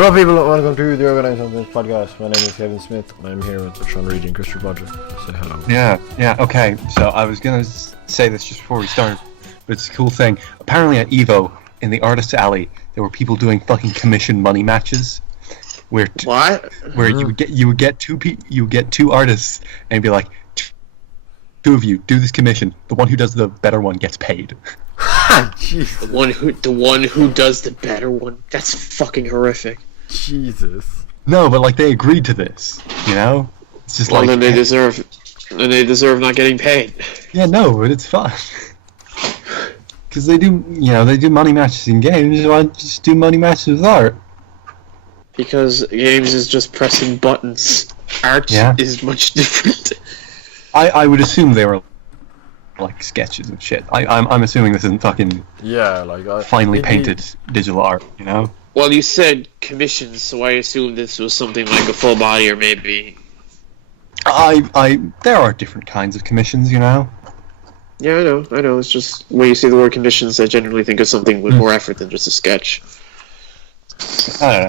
Hello people, welcome to the Organised Nonsense podcast. My name is Kevin Smith and I'm here with Reidy and Christopher Broderick. Say hello. Yeah, okay. So I was gonna say this just before we start, but it's a cool thing. Apparently at Evo, in the Artist Alley, there were people doing fucking commission money matches. Where you would get two artists and it'd be like, two of you do this commission. The one who does the better one gets paid. The one who does the better one. That's fucking horrific. Jesus. No, but like they agreed to this, you know? It's just well, like then they deserve not getting paid. Yeah, no, but it's fun. Because they do money matches in games. Why not just do money matches with art? Because games is just pressing buttons. Art is much different. I would assume they were like sketches and shit. I'm assuming this isn't fucking finely painted digital art, you know? Well, you said commissions, so I assumed this was something like a full body or maybe. There are different kinds of commissions, you know. Yeah, I know. It's just when you say the word commissions, I generally think of something with more effort than just a sketch. I don't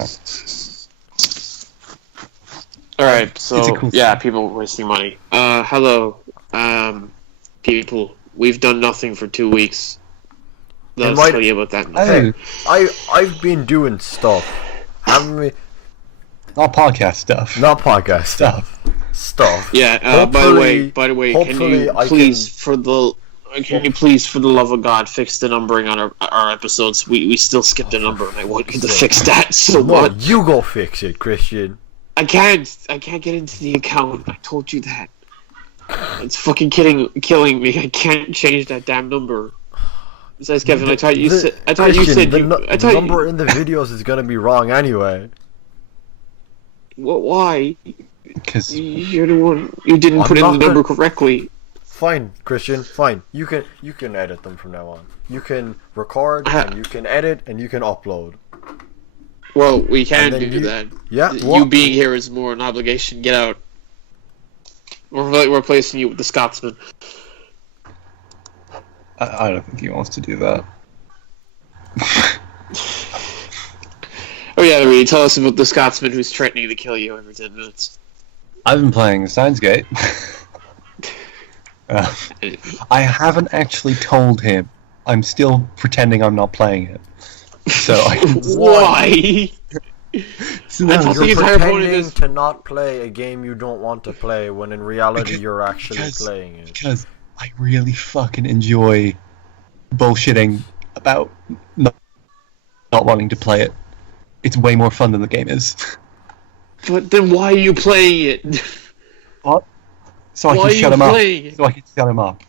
know. Alright, so, cool people wasting money. Hello, people. We've done nothing for 2 weeks. Let's tell you about that. Okay, I've been doing stuff. Haven't we? Not podcast stuff. Not podcast stuff. Yeah, by the way, can you please, for the love of God, fix the numbering on our episodes? We still skipped a number, and I want you to fix that. So what? You go fix it, Christian. I can't get into the account. I told you that. It's fucking killing me. I can't change that damn number. Besides, Kevin, I thought you said the number in the videos is gonna be wrong anyway. What? Why? Because you're the one. You didn't put in the number correctly. Fine, Christian. Fine. You can edit them from now on. You can record and you can edit and you can upload. Well, we can do that. Yeah. You being here is more an obligation. Get out. We're replacing you with the Scotsman. I don't think he wants to do that. Oh yeah, Reidy, tell us about the Scotsman who's threatening to kill you every 10 minutes. I've been playing Steins Gate. I haven't actually told him. I'm still pretending I'm not playing it. So why? So you're pretending to not play a game you don't want to play when in reality you're actually playing it. Because I really fucking enjoy bullshitting about not wanting to play it. It's way more fun than the game is. But then why are you playing it? What? So I can shut him up. So I can shut him up.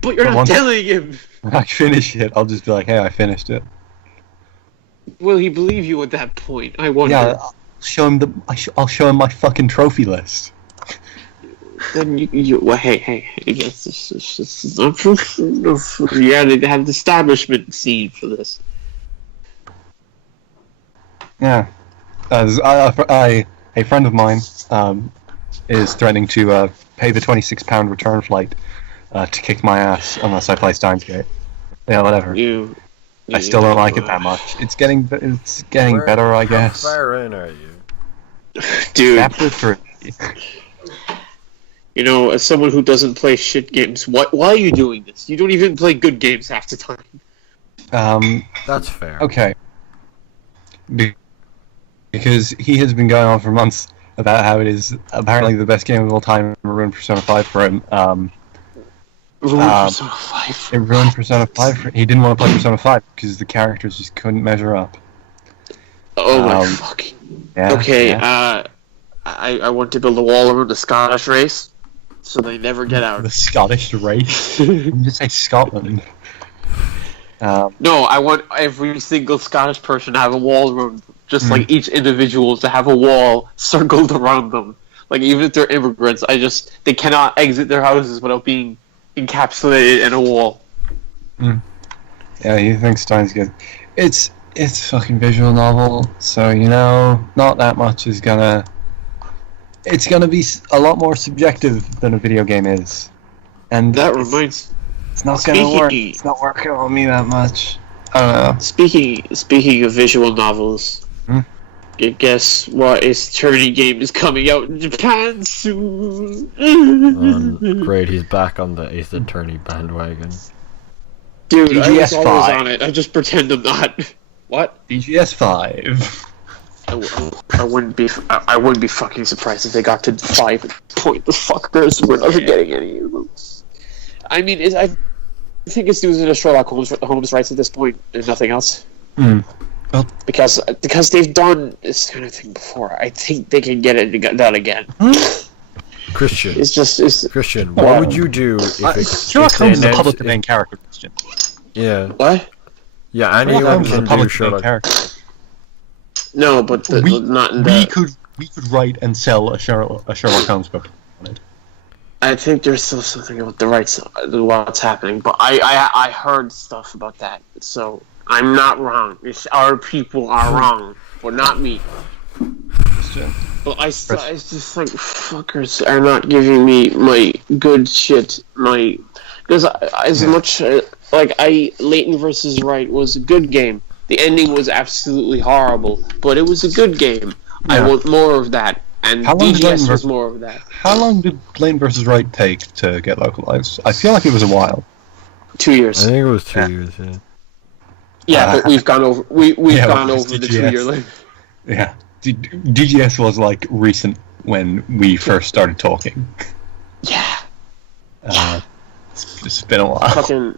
But you're not telling him. When I finish it, I'll just be like, hey, I finished it. Will he believe you at that point? I wonder. Yeah, I'll show him my fucking trophy list. Then hey, I guess this is not proof. You had to have the establishment scene for this. Yeah, a friend of mine is threatening to pay the £26 return flight to kick my ass unless I play Steins Gate. Yeah, whatever. I still don't like it that much. It's getting better, I guess. How far in are you? Dude. Chapter 3. You know, as someone who doesn't play shit games, why are you doing this? You don't even play good games half the time. That's fair. Okay. Because he has been going on for months about how it is apparently the best game of all time and ruined Persona 5 for him. Persona 5. It ruined Persona 5. He didn't want to play Persona 5 because the characters just couldn't measure up. Oh my fucking... Yeah, okay, yeah. I want to build a wall around the Scottish race, so they never get out. The Scottish race? You just say Scotland. No, I want every single Scottish person to have a wall around them. Just like each individual to have a wall circled around them. Like, even if they're immigrants, they cannot exit their houses without being encapsulated in a wall. Yeah, he thinks Steins Gate. It's fucking visual novel, so not that much is gonna. It's gonna be a lot more subjective than a video game is, and that reminds. It's not gonna work. It's not working on me that much. I don't know. Speaking of visual novels, guess what? Ace Attorney game is coming out in Japan soon. Great, he's back on the Ace Attorney bandwagon. Dude, DGS I was always on it. I just pretend I'm not. What? DGS 5. I wouldn't be fucking surprised if they got to 5 and point the fuckers. We're not getting any of them. I mean, I think it's using a Sherlock Holmes rights at this point, and nothing else. Well, because they've done this kind of thing before. I think they can get it done again. Christian, Christian, what would you do if Sherlock Holmes is a public domain character, Christian. Yeah. What? Yeah, anyone can do Sherlock. Character. No, but not in we could write and sell a Sherlock Holmes book on it. I think there's still something about the rights, what's happening, but I heard stuff about that, so I'm not wrong. Our people are wrong, but not me. But I just think fuckers are not giving me my good shit. Because much Leighton versus Wright was a good game. The ending was absolutely horrible, but it was a good game. Yeah. I want more of that, and DGS was more of that. How long did Leighton versus Wright take to get localized? I feel like it was a while. 2 years. I think it was 2 years. Yeah. Yeah, but we've gone over. We've gone over the 2 year limit. Yeah, DGS was like recent when we first started talking. Yeah. It's been a while. Fucking.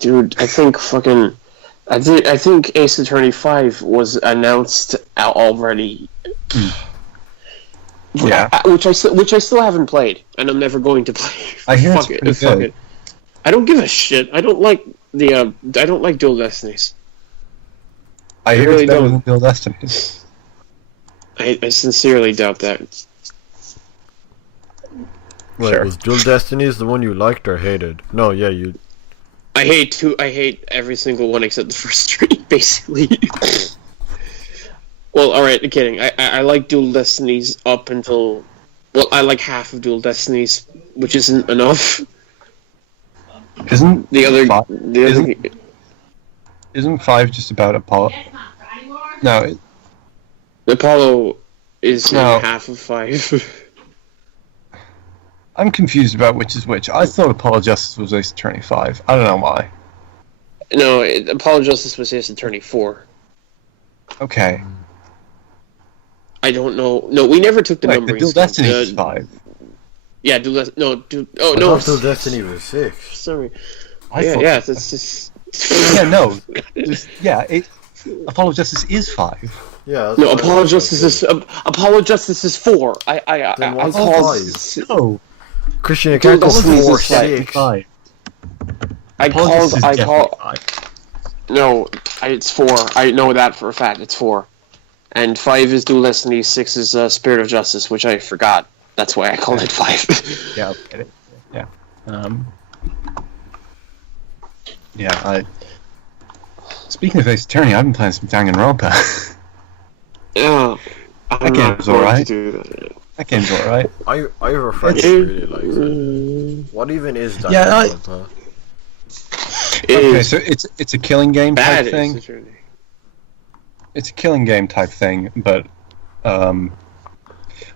Dude, I think Ace Attorney 5 was announced already. Yeah. Which I still haven't played, and I'm never going to play. I hear fuck it. I don't give a shit. I don't like Dual Destinies. I hear it's better than Dual Destinies. I sincerely doubt that. Wait, Sure. was Dual Destinies the one you liked or hated? No, yeah, you... I hate every single one except the first three, basically. Well, alright, kidding. I like Dual Destinies up until... Well, I like half of Dual Destinies, which isn't enough. Isn't 5 just about Apollo? No. Apollo is half of 5. I'm confused about which is which. I thought Apollo Justice was Ace Attorney 5. I don't know why. No, Apollo Justice was Ace Attorney 4. Okay. I don't know. No, we never took the numbering. Dual Destiny is 5. Yeah, Dual Destiny. No, Dual Destiny was 6. Sorry. Yeah, that's just... Yeah, no. Apollo Justice is 5. Yeah. No, Apollo Justice is 4. I called... No. Christian, it can't go 4, 6. I called... No, it's 4. I know that for a fact. It's 4. And 5 is Dual Destiny, 6 is Spirit of Justice, which I forgot. That's why I called it 5. Yeah, okay. Yeah. Yeah, Speaking of Ace Attorney, I've been playing some Danganronpa. Yeah. That game's alright. That game's alright. I have a friend who really likes it. What even is Danganronpa? Okay, so it's a killing game type thing. It's a killing game type thing, but well,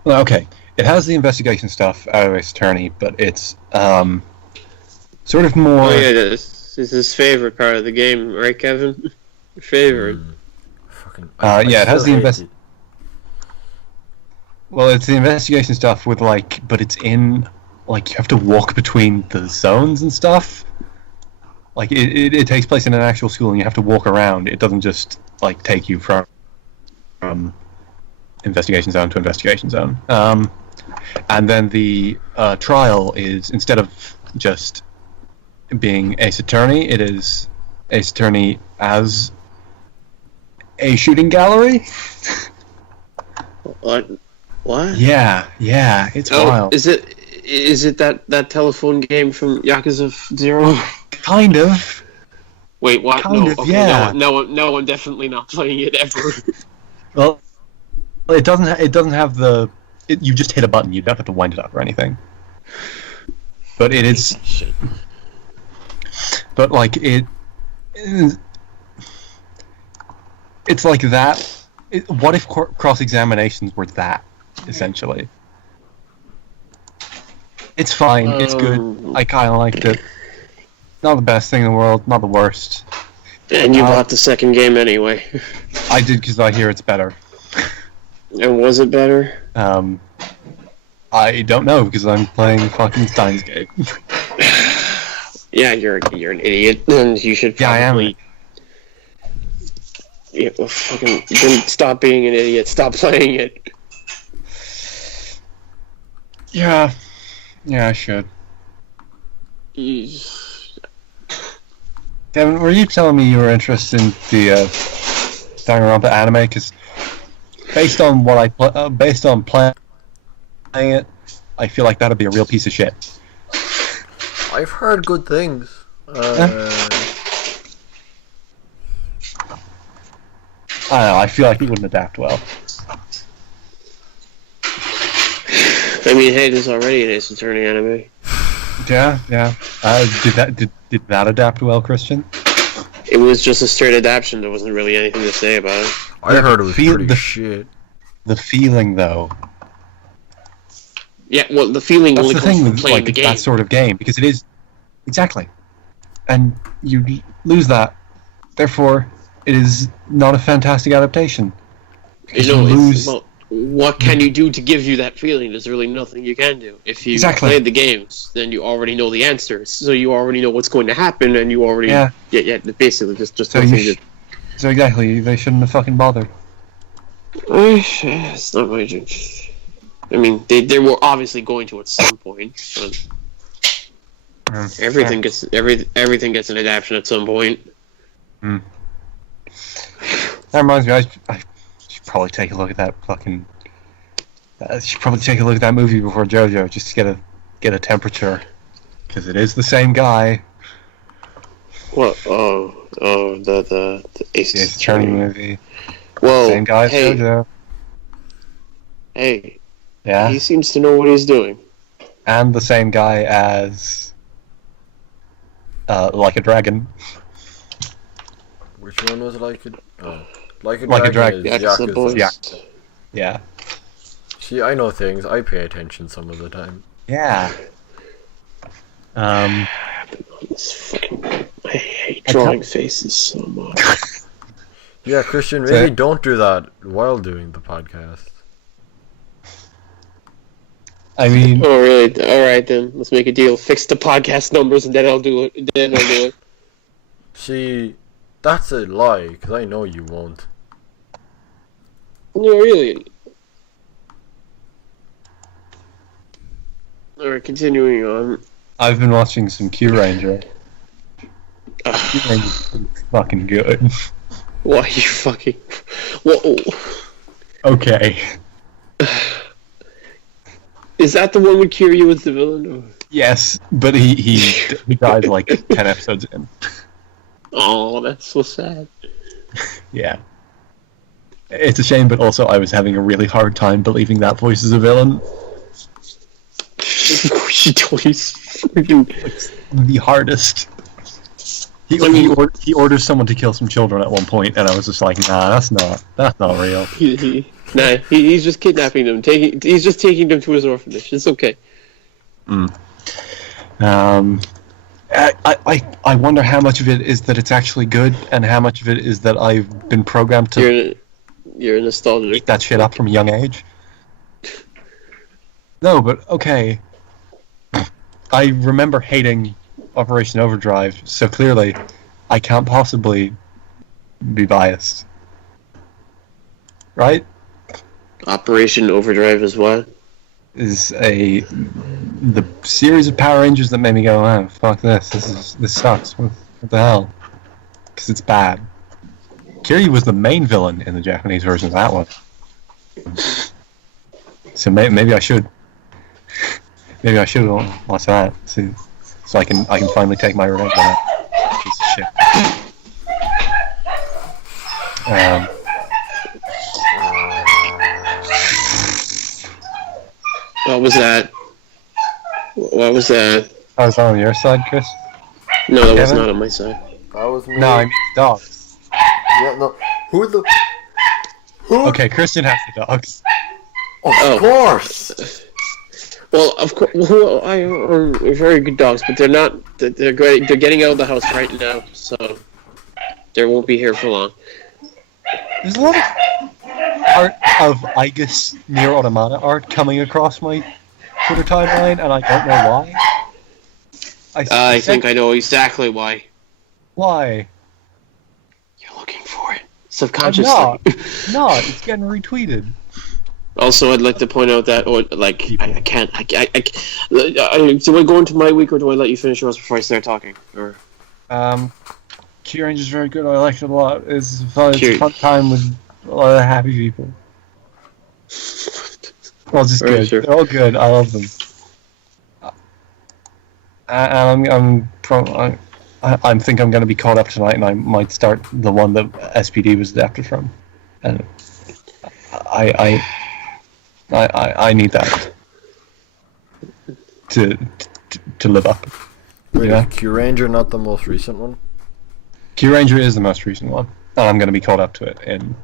okay. It has the investigation stuff out of Ace Attorney, but it's sort of more. Oh yeah, this is his favorite part of the game, right, Kevin? Favorite. Yeah, it has the Well, it's the investigation stuff with but it's in you have to walk between the zones and stuff. It takes place in an actual school, and you have to walk around. It doesn't just take you from investigation zone to investigation zone. And then the trial is, instead of just being Ace Attorney, it is Ace Attorney as a shooting gallery. What? Yeah, it's wild. Is it that telephone game from Yakuza 0? Kind of. Wait, what? Kind of, yeah. No, I'm definitely not playing it ever. Well, it doesn't have the. You just hit a button. You don't have to wind it up or anything. But it is. Shit. But it. it's like that. What if cross-examinations were that, essentially? It's fine. It's good. I kind of liked it. Not the best thing in the world. Not the worst. And you bought the second game anyway. I did because I hear it's better. And was it better? I don't know because I'm playing fucking Steins Gate. Yeah, you're an idiot, and you should probably. Yeah, well, fucking then stop being an idiot. Stop playing it. Yeah, I should. Devin, were you telling me you were interested in the Danganronpa anime? Because based on what based on playing it, I feel like that'd be a real piece of shit. I've heard good things. I don't know. I feel like it wouldn't adapt well. I mean, hey, there's already an Ace Attorney anime. Yeah. Did that adapt well, Christian? It was just a straight adaptation. There wasn't really anything to say about it. I heard it was pretty shit. The feeling, though. Yeah, well, the feeling That's only the comes thing from with playing the game. that sort of game, because it is exactly, and you lose that. Therefore, it is not a fantastic adaptation. You lose. Well, what can you do to give you that feeling? There's really nothing you can do. If you played the games, then you already know the answers, so you already know what's going to happen, and you already basically just so so exactly, they shouldn't have fucking bothered. It's not my job. I mean, they were obviously going to at some point. But everything gets an adaptation at some point. That reminds me, I should probably take a look at that fucking. Should probably take a look at that movie before JoJo just to get a temperature, because it is the same guy. What? The Ace Attorney movie. Whoa! Same guy as JoJo. Hey. Yeah. He seems to know what he's doing. And the same guy as Like a Dragon. Which one was Like a Dragon? Like a Dragon. Yeah. See, I know things. I pay attention some of the time. Yeah. I hate drawing faces so much. Yeah, Christian, maybe don't do that while doing the podcast. I mean... Oh, really? Alright then, let's make a deal. Fix the podcast numbers and then I'll do it. See, that's a lie, because I know you won't. No, really. Alright, continuing on. I've been watching some Q Ranger. Q Ranger's fucking good. Why you fucking... Whoa. Okay. Is that the one with Kiryu as the villain? Yes, but he died like 10 episodes in. Oh, that's so sad. Yeah. It's a shame, but also I was having a really hard time believing that voice is a villain. He's freaking... the hardest. He orders someone to kill some children at one point, and I was just like, nah, that's not real. He's just kidnapping them. He's just taking them to his orphanage. It's okay. I wonder how much of it is that it's actually good, and how much of it is that I've been programmed to. You're nostalgic. Eat that shit up from a young age. No, but okay. I remember hating Operation Overdrive, so clearly I can't possibly be biased. Right? Operation Overdrive is what? Is the series of Power Rangers that made me go, oh, fuck this. This sucks. What the hell? Because it's bad. Kiryu was the main villain in the Japanese version of that one. So maybe I should. Maybe I should watch that. So I can finally take my revenge on that piece of shit. What was that? What was that? Oh, was that on your side, Chris? No, that was not on my side. That was me. No, I mean dogs. Yeah, no. Okay, Christian has the dogs. Of course. Well, of course, are very good dogs, but they're not. They're great. They're getting out of the house right now, so they won't be here for long. There's a lot of art of Igus Nier Automata art coming across my Twitter timeline, and I don't know why. I think I know exactly why. Why? You're looking for it subconsciously. I'm not. It's getting retweeted. Also, I'd like to point out that, I can't. Do I go into my week, or do I let you finish yours before I start talking? Or Q Range is very good. I like it a lot. It's a fun time with a lot of happy people. Well, just good. Sure. They're all good. I love them. I think I'm going to be caught up tonight, and I might start the one that SPD was adapted from, and I need that to live up. Wait, is Q Ranger not the most recent one? Q Ranger is the most recent one, and I'm going to be caught up to it in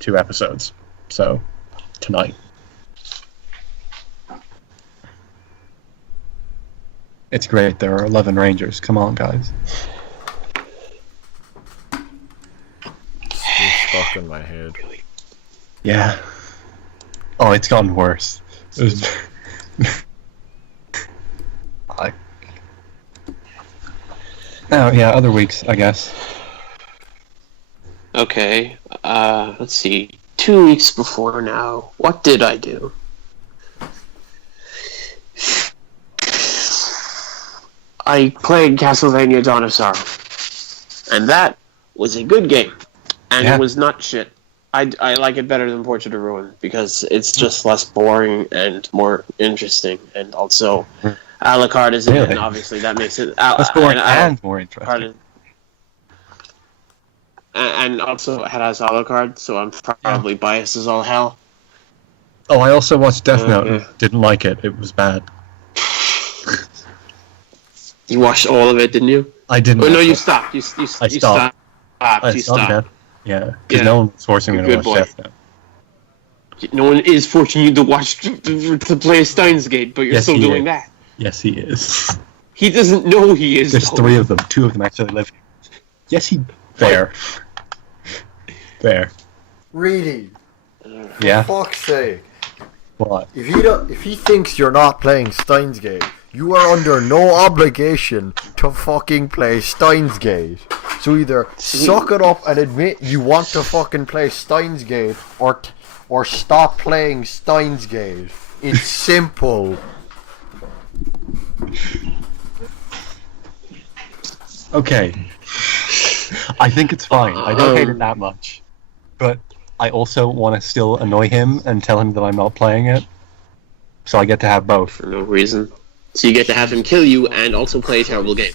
2 episodes. So tonight. It's great. There are 11 Rangers. Come on, guys. It's stuck in my head. Yeah. Oh, it's gotten worse. Oh, yeah, other weeks, I guess. Okay. Let's see. 2 weeks before now, what did I do? I played Castlevania Dawn of Sorrow, and that was a good game, and It was not shit. I like it better than Portrait of Ruin, because it's just less boring and more interesting, and also Alucard is in it, and obviously that makes it... less boring and more interesting. And also it has Alucard, so I'm probably biased as all hell. Oh, I also watched Death Note and didn't like it. It was bad. You watched all of it, didn't you? I didn't. Oh no, you stopped. You I stopped. You stopped. Yeah, because no one was forcing me to watch Death Note. No one is forcing you to watch to play Steins Gate, but you're still doing that. Yes, he is. He doesn't know he is. There's 3 of them. 2 of them actually live here. Yes, he. There. Reidy. Yeah. For fuck's sake. What? If he thinks you're not playing Steins Gate, you are under no obligation to fucking play Steins Gate. So either suck it up and admit you want to fucking play Steins Gate, or stop playing Steins Gate. It's simple. Okay. I think it's fine. I don't hate it that much. But I also want to still annoy him and tell him that I'm not playing it. So I get to have both. For no reason. So you get to have him kill you and also play a terrible game.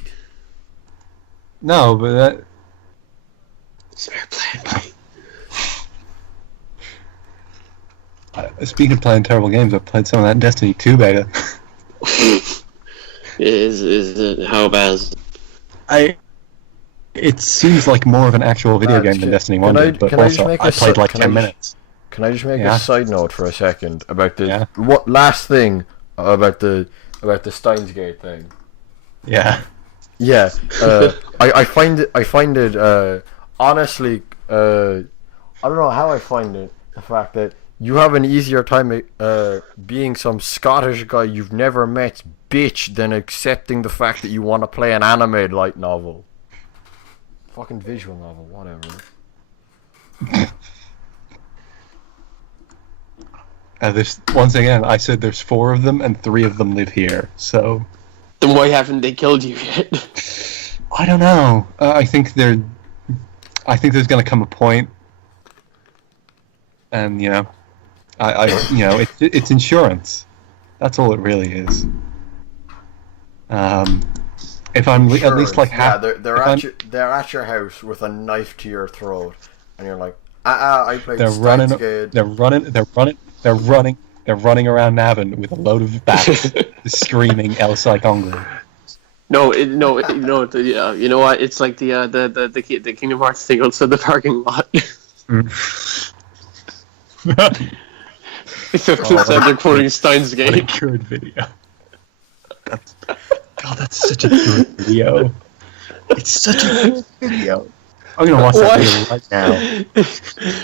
No, but that... Fair play. Speaking of playing terrible games, I've played some of that Destiny 2 beta. Is it... How bad is it? It seems like more of an actual video game than Destiny 1 did, but also I played like 10 minutes. Can I just make a side note for a second about the last thing about the Steins Gate thing? Yeah. Yeah. I find it honestly I don't know how I find it, the fact that you have an easier time being some Scottish guy you've never met bitch than accepting the fact that you want to play an anime light novel. Fucking visual novel, whatever. Once again, I said there's 4 of them, and 3 of them live here, so... Then why haven't they killed you yet? I don't know. I think there's gonna come a point, and, it's insurance. That's all it really is. If I'm at least like half... Yeah, they're at your house with a knife to your throat, and you're like, I played Steins Gate. They're running around Navan with a load of bats, screaming El Sai Congo. You know what? It's like the Kingdom Hearts thing outside the parking lot. They're quoting Steins Gate. What a good video. That's such a good video. It's such a good video. I'm gonna watch that video right now.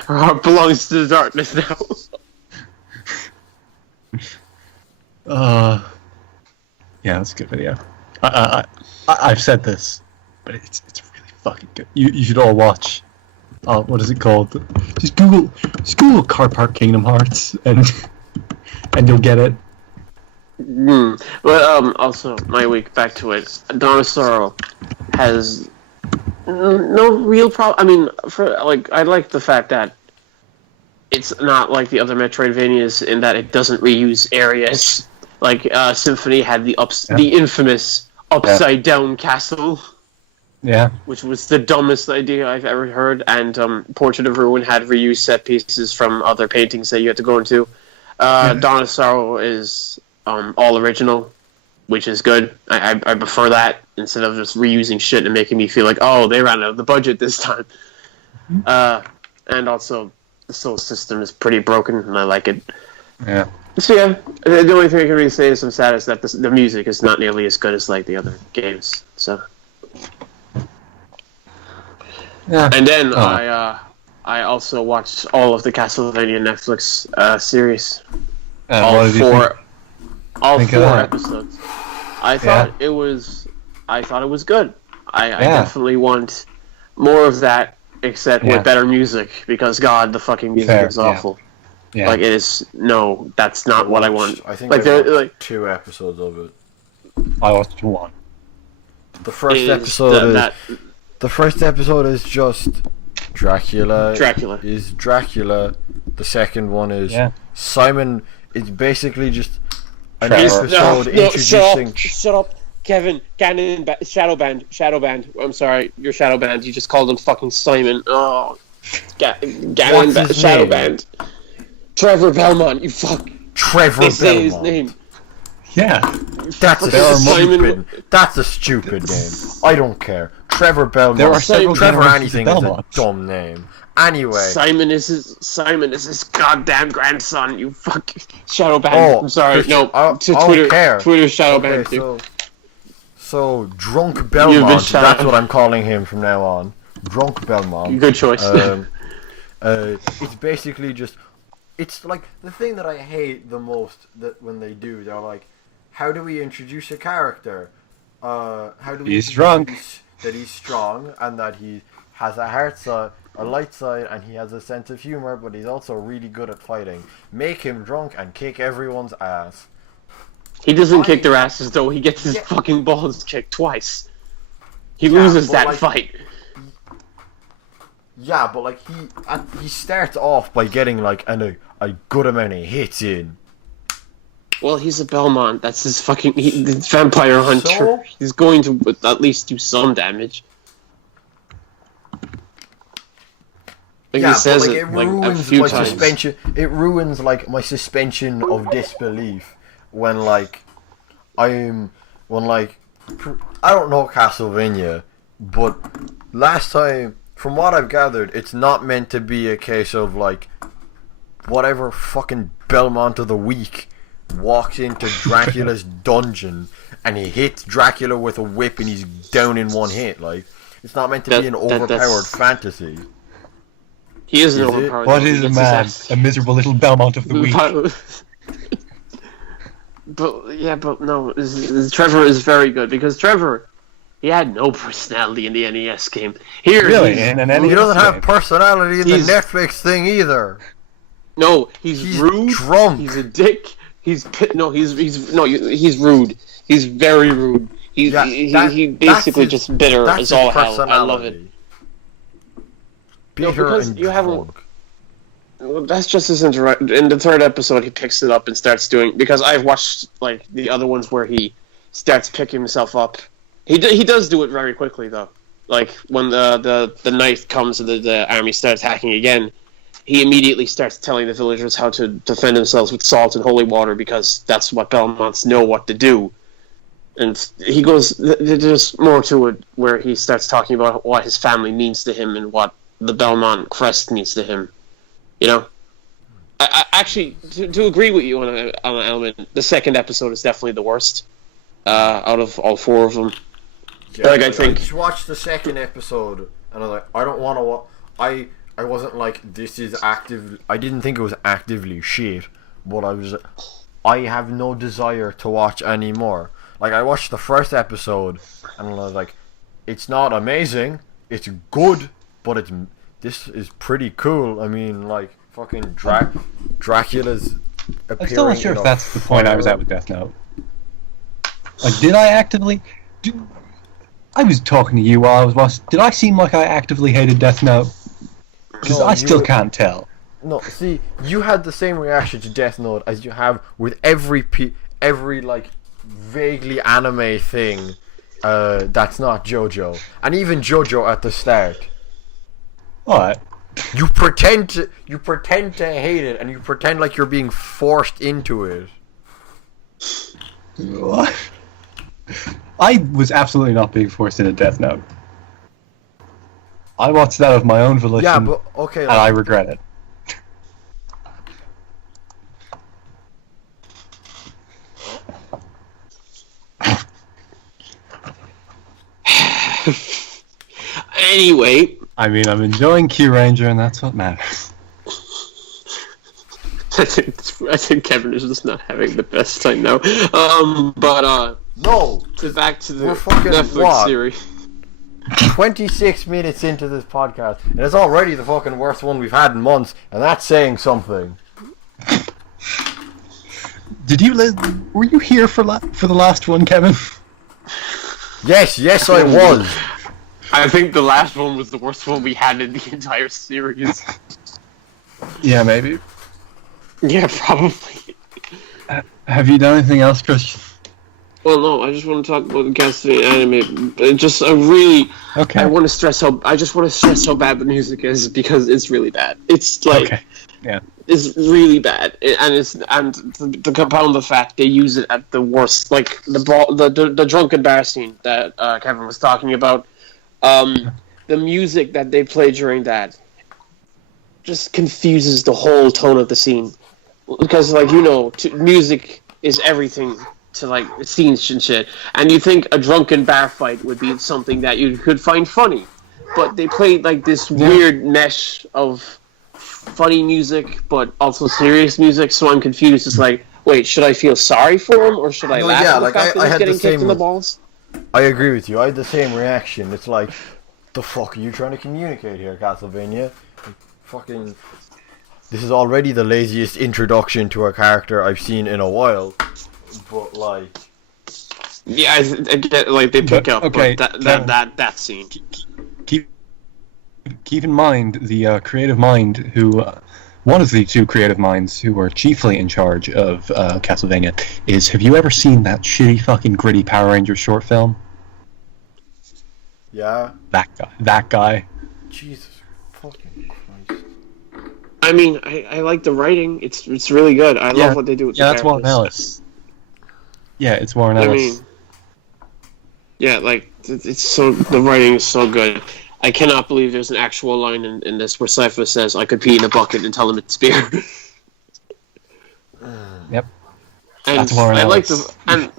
Our heart belongs to the darkness now. Yeah, that's a good video. I've said this, but it's really fucking good. You should all watch. What is it called? Just Google Car Park Kingdom Hearts, and you'll get it. But also my week, back to it. Dawn of Sorrow has no real problem. I mean, I like the fact that it's not like the other Metroidvanias in that it doesn't reuse areas. Like Symphony had the infamous upside down castle. Yeah. Which was the dumbest idea I've ever heard, and Portrait of Ruin had reused set pieces from other paintings that you had to go into. Dawn of Sorrow is all original, which is good. I prefer that instead of just reusing shit and making me feel like, oh, they ran out of the budget this time. And also, the Soul system is pretty broken, and I like it. Yeah. So yeah, the only thing I can really say is I'm sad is that the music is not nearly as good as like the other games. So. Yeah. And then I also watched all of the Castlevania Netflix series. All four episodes. I thought it was good. I definitely want more of that, except with better music, because God, the fucking music is awful. Yeah. Like, it is that's not what I want. I think I watched 2 episodes of it. I watched 1. The first episode the first episode is just Dracula. Is Dracula. The second one is Simon. It's basically just an episode introducing. Shut up, Kevin. Ganon, Shadowband. I'm sorry, you're Shadowband. You just called him fucking Simon. Oh, Ganon, Shadowband. Trevor Belmont. You fuck. Trevor Belmont. Say his name. Yeah, that's a stupid name. I don't care. Trevor Belmont. There are several Trevor anything is a dumb name. Anyway, Simon is his goddamn grandson. You fuck Shadowband. Oh, I'm sorry. Twitter Shadowband. Okay, so Drunk Belmont. That's what I'm calling him from now on. Drunk Belmont. Good choice. It's basically just. It's like the thing that I hate the most that when they do, they're like, how do we introduce a character? How do we He's drunk. That he's strong and that he has a heart side, a light side, and he has a sense of humor, but he's also really good at fighting. Make him drunk and kick everyone's ass. He doesn't kick their asses though. He gets his fucking balls kicked twice. He loses that fight. Yeah, but like he starts off by getting like a good amount of hits in. Well, he's a Belmont. That's his fucking vampire hunter. So? He's going to at least do some damage. Like he says it ruins a few times. Suspension. It ruins like my suspension of disbelief when I don't know Castlevania, but last time, from what I've gathered, it's not meant to be a case of like whatever fucking Belmont of the week walks into Dracula's dungeon and he hits Dracula with a whip and he's down in one hit. Like, it's not meant to be an overpowered fantasy. He is an overpowered. What is a man? A miserable little Belmont of the week. But no, Trevor is very good because Trevor, he had no personality in the NES game. Here, really, he doesn't have personality in the Netflix thing either. No, he's rude. Drunk. He's a dick. He's rude. He's very rude. He basically just bitter as all hell. I love it. Bitter and drunk. Well, that's just his in the third episode. He picks it up and starts doing, because I've watched like the other ones where he starts picking himself up. He does do it very quickly though. Like when the night comes and the army starts hacking again, he immediately starts telling the villagers how to defend themselves with salt and holy water because that's what Belmonts know what to do. And he goes, there's more to it where he starts talking about what his family means to him and what the Belmont crest means to him. You know? I actually, to agree with you on an element, the second episode is definitely the worst out of all four of them. Yeah, I just watched the second episode, and I was like, I don't want to watch... I wasn't like, this is active... I didn't think it was actively shit, but I have no desire to watch anymore. Like, I watched the first episode, and I was like, it's not amazing, it's good, but this is pretty cool. I mean, like, fucking Dracula's appearing. I'm still not sure if that's the point I was at with Death Note. Like, did I actively... I was talking to you while I was watching... Did I seem like I actively hated Death Note? Because I still can't tell. No, see, you had the same reaction to Death Note as you have with every like vaguely anime thing that's not JoJo, and even JoJo at the start. What? You pretend to hate it, and you pretend like you're being forced into it. What? I was absolutely not being forced into Death Note. I watched that of my own volition. Yeah, but okay, and I regret it. Anyway, I mean, I'm enjoying Q Ranger, and that's what matters. I think Kevin is just not having the best time now. No, back to the Netflix series. 26 minutes into this podcast, and it's already the fucking worst one we've had in months, and that's saying something. Were you here for the last one, Kevin? Yes, I was. I think the last one was the worst one we had in the entire series. Yeah, maybe. Yeah, probably. Have you done anything else, Christian? Well, no, I just want to talk about the Castlevania anime. Okay. I want to stress how bad the music is, because it's really bad. It's like, okay. Yeah, it's really bad, and to compound the fact, they use it at the worst. Like the drunken bar scene that Kevin was talking about. The music that they play during that just confuses the whole tone of the scene, because, like, music is everything to, like, scenes and shit, and you think a drunken bar fight would be something that you could find funny, but they played like this weird mesh of funny music but also serious music, so I'm confused. It's like, wait, should I feel sorry for him, or should I laugh at the fact that he's getting kicked in the balls? I agree with you. I had the same reaction. It's like, the fuck are you trying to communicate here, Castlevania? Like, fucking, this is already the laziest introduction to a character I've seen in a while. But, like, yeah, I get, like, they pick up, okay, but that scene. Keep in mind the creative mind who. One of the two creative minds who were chiefly in charge of Castlevania is, have you ever seen that shitty fucking gritty Power Rangers short film? Yeah. That guy. Jesus fucking Christ. I mean, I like the writing. It's really good. I love what they do with the characters. Yeah, that's Warren Ellis. Yeah, it's Warren Ellis. I mean, yeah, like, the writing is so good. I cannot believe there's an actual line in this where Cypher says, "I could pee in a bucket and tell him it's beer." Yep. And that's Warren Ellis. I like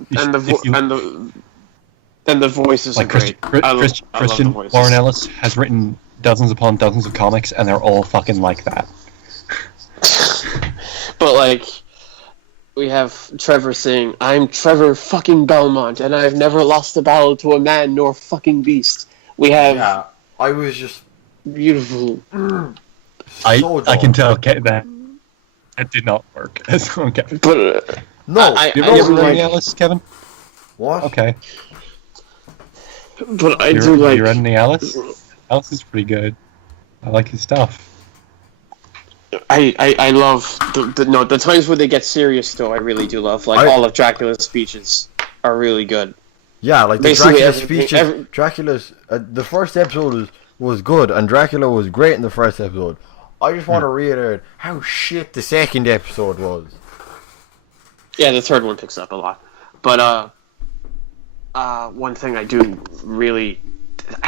the voices like are great. Christian Warren Ellis has written dozens upon dozens of comics, and they're all fucking like that. But, like, we have Trevor saying, "I'm Trevor fucking Belmont, and I've never lost a battle to a man nor fucking beast." We have. Yeah. I was just beautiful. I can tell that did not work. Okay. But no, you ever read Alice, Kevin? What? Okay. But I you like. You read any Alice? Alice is pretty good. I like his stuff. I love the times where they get serious though. I really do love, like, all of Dracula's speeches are really good. Yeah, like the Dracula speeches. Dracula's the first episode was good, and Dracula was great in the first episode. I just want to reiterate how shit the second episode was. Yeah, the third one picks up a lot, but one thing I do really,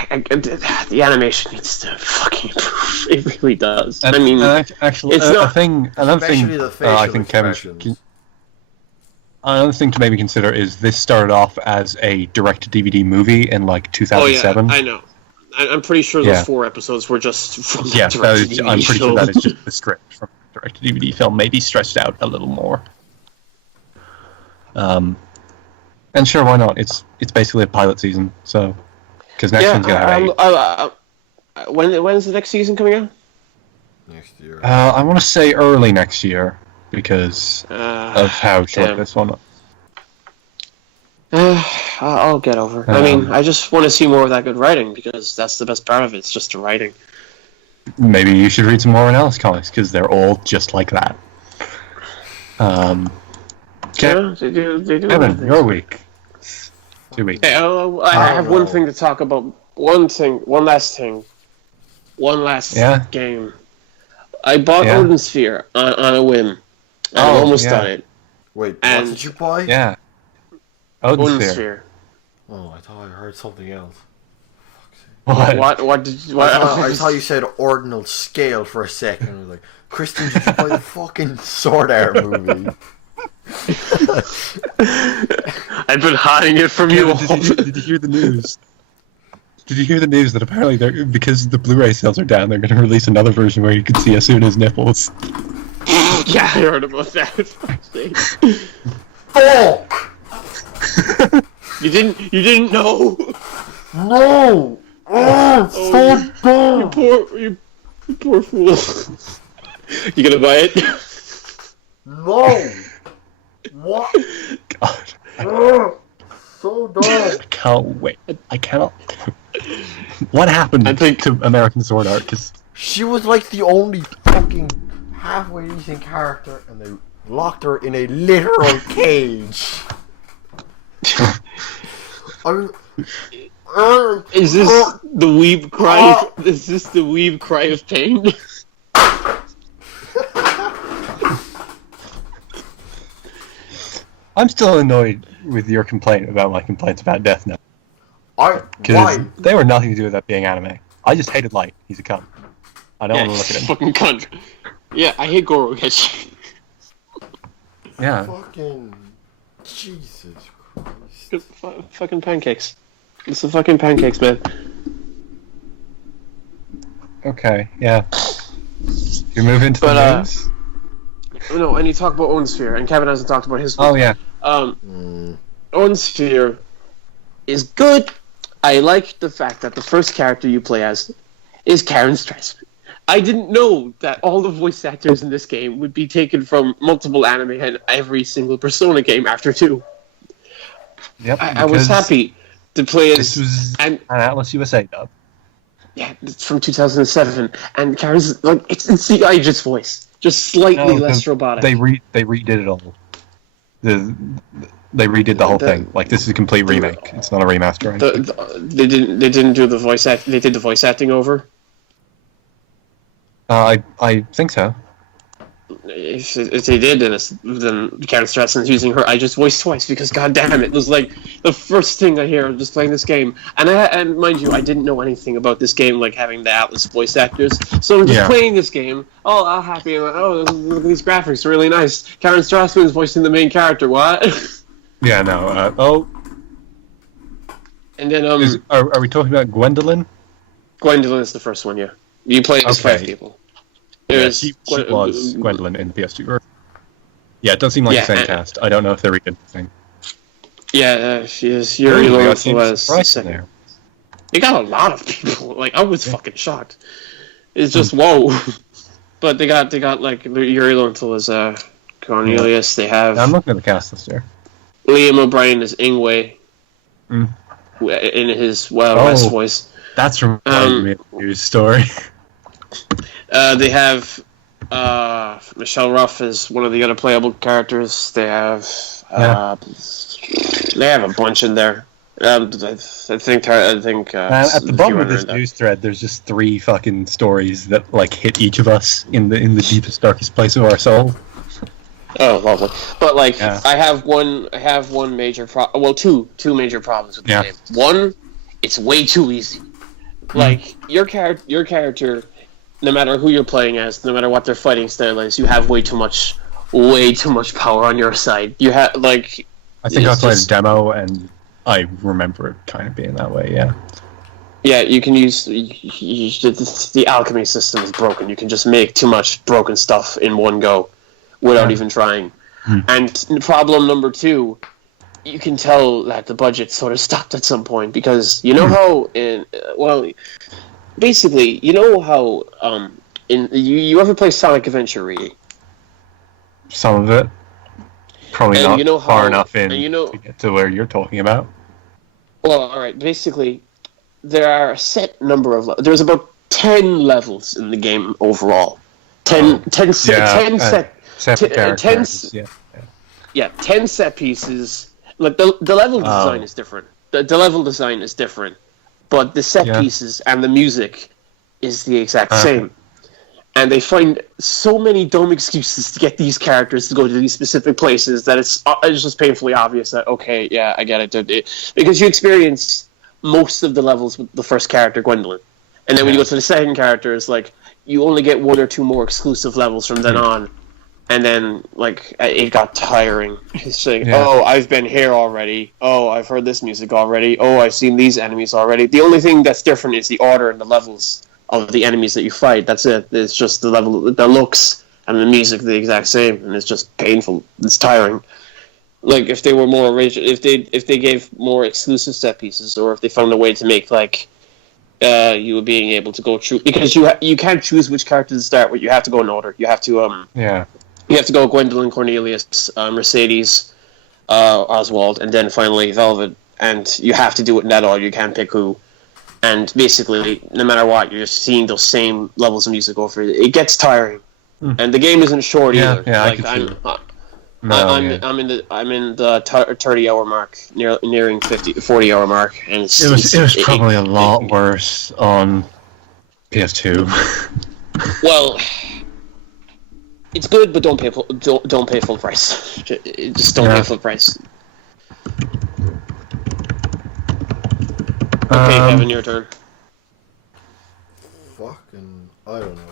the animation needs to fucking improve. It really does. And, I mean, actually, it's another not thing the facial I think Kevin expressions. another thing to maybe consider is this started off as a direct-to-DVD movie in like 2007. Oh yeah, I know. I'm pretty sure those 4 episodes were just from the direct-to-DVD I'm pretty film. sure that is just the script from the direct-to-DVD film, maybe stretched out a little more. And sure, why not? It's basically a pilot season, so because next one's gonna have 8. When's the next season coming out? Next year. I want to say early next year because of how short this one. I'll get over it. I mean, I just want to see more of that good writing because that's the best part of it. It's just the writing. Maybe you should read some more Alice comics because they're all just like that. Yeah, they do. Evan, your week. 2 weeks. Hey, I have one thing to talk about. One last game. I bought Odin Sphere on a whim. I'm almost done it. Wait, what did you buy? Yeah. Odin Sphere. Oh, I thought I heard something else. What did you... I thought you said ordinal scale for a second. I was like, Kristen, did you buy the fucking Sword Art movie? I've been hiding it from you all. Did you hear the news? Did you hear the news that apparently because the Blu-ray sales are down, they're going to release another version where you can see Asuna's nipples? Yeah, I heard about that. Fuck! You didn't know? No! Oh, so dumb! You poor fool. You gonna buy it? No! What? God. So dumb! I can't wait. I cannot. What happened to American Sword Art? Cause she was like the only fucking halfway decent character, and they locked her in a literal cage. Is this the weeb cry? Is this the weeb cry of pain? I'm still annoyed with your complaint about my complaints about Death Note. Because they were nothing to do with that being anime. I just hated Light. He's a cunt. I don't want to look at him. Fucking cunt. Yeah, I hate Gorogechi. Yeah. Fucking Jesus Christ. Fucking pancakes. It's the fucking pancakes, man. Okay, yeah. You move into the news? No, and you talk about Odin Sphere, and Kevin hasn't talked about his. Oh, yeah. Odin Sphere is good. I like the fact that the first character you play as is Karen Strassman. I didn't know that all the voice actors in this game would be taken from multiple anime and every single Persona game after 2. Yep, I was happy to play as... This was an Atlas USA dub. Yeah, it's from 2007, and Karen's like it's the Aegis voice, just slightly less robotic. They redid it all. They redid the whole thing. Like this is a complete remake. It's not a remaster. They didn't do the voice act. They did the voice acting over. I think so. If they did, then Karen Strassman's using her Aegis voice twice because goddamn it was like the first thing I hear just playing this game, and mind you, I didn't know anything about this game, like having the Atlas voice actors. So I'm just playing this game, all happy, and like, oh, look at these graphics, really nice. Karen Strassman's voicing the main character. What? Yeah, no. And then are we talking about Gwendolyn? Gwendolyn is the first one. Yeah, you play as 5 people. She was Gwendolyn in the PS2. Yeah, it does seem like the same cast. I don't know if they redid the thing. Yeah, she is. Yuri Lowenthal as second. They got a lot of people. Like I was fucking shocked. It's just whoa. But they got like Yuri Lowenthal as Cornelius. They have. I'm looking at the cast this year. Liam O'Brien is Ingwe. In his Wild West voice. That's reminding me of the news story. They have Michelle Ruff as one of the other playable characters. They have a bunch in there. I think at the bottom of this news thread, there's just 3 fucking stories that like hit each of us in the deepest, darkest place of our soul. Oh, lovely. But like, I have one major two major problems with the game. One, it's way too easy. Like your character, no matter who you're playing as, no matter what their fighting style is, you have way too much power on your side. You have like. I think I played a demo and I remember it kind of being that way. Yeah. Yeah, you can use the alchemy system is broken. You can just make too much broken stuff in one go, without even trying. And problem number two, you can tell that the budget sort of stopped at some point because you know how basically you know how you ever play Sonic Adventure, Reidy? Some of it. Probably and not you know far enough in to get to where you're talking about. Well, all right. Basically, there are a set number of there's about 10 levels in the game overall. 10 set pieces. Like the level design is different. The level design is different, but the set pieces and the music is the exact same. And they find so many dumb excuses to get these characters to go to these specific places that it's just painfully obvious that, okay, yeah, I get it. Because you experience most of the levels with the first character, Gwendolyn. And then when you go to the second character, it's like, you only get one or two more exclusive levels from then on. And then, like, it got tiring. It's like, oh, I've been here already. Oh, I've heard this music already. Oh, I've seen these enemies already. The only thing that's different is the order and the levels of the enemies that you fight. That's it. It's just the level, the looks, and the music the exact same, and it's just painful. It's tiring. Like if they were more original, if they gave more exclusive set pieces, or if they found a way to make like you being able to go through, because you can't choose which character to start with. You have to go in order. You have to you have to go Gwendolyn, Cornelius, Mercedes, Oswald, and then finally Velvet, and you have to do it in that order. You can't pick who. And basically, no matter what, you're just seeing those same levels of music over. It gets tiring, and the game isn't short either. Yeah, like I'm in the 30-hour mark, nearing 40-hour mark, and it was probably a lot worse on PS2. Well, it's good, but don't pay full price. Just don't pay full price. Okay, Kevin, your turn. Fucking, I don't know.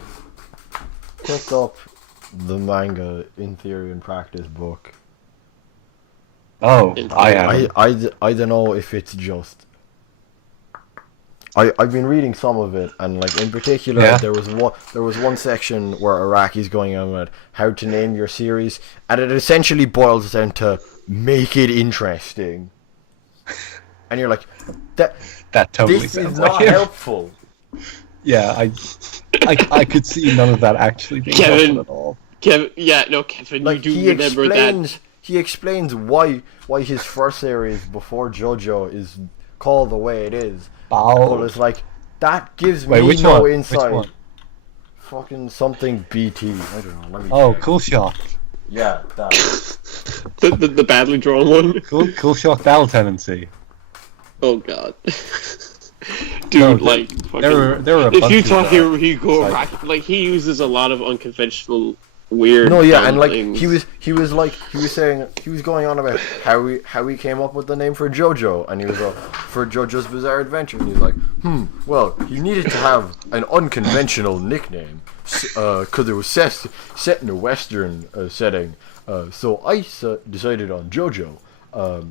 Pick up the manga In Theory and Practice book. Oh, I don't know if it's just. I've been reading some of it, and like in particular, there was one section where Iraqi's going on about how to name your series, and it essentially boils down to make it interesting. And you're like, that totally this sounds is like not him. helpful. Yeah, I could see none of that actually being helpful at all. Kevin, like, you do remember that. He explains why his first series before JoJo is called the way it is. Oh. But it's like, that gives me no insight. Which one? Fucking something BT. I don't know. Let me check. Cool shot. Yeah, that. the badly drawn one. Cool shot battle tendency. Oh god. Dude, like fucking, there were a if you talk things. he uses a lot of unconventional weird and like things. he was going on about how he came up with the name for JoJo, and he was for JoJo's Bizarre Adventure, and he's like, well, he needed to have an unconventional nickname because it was set in a Western setting, so I decided on JoJo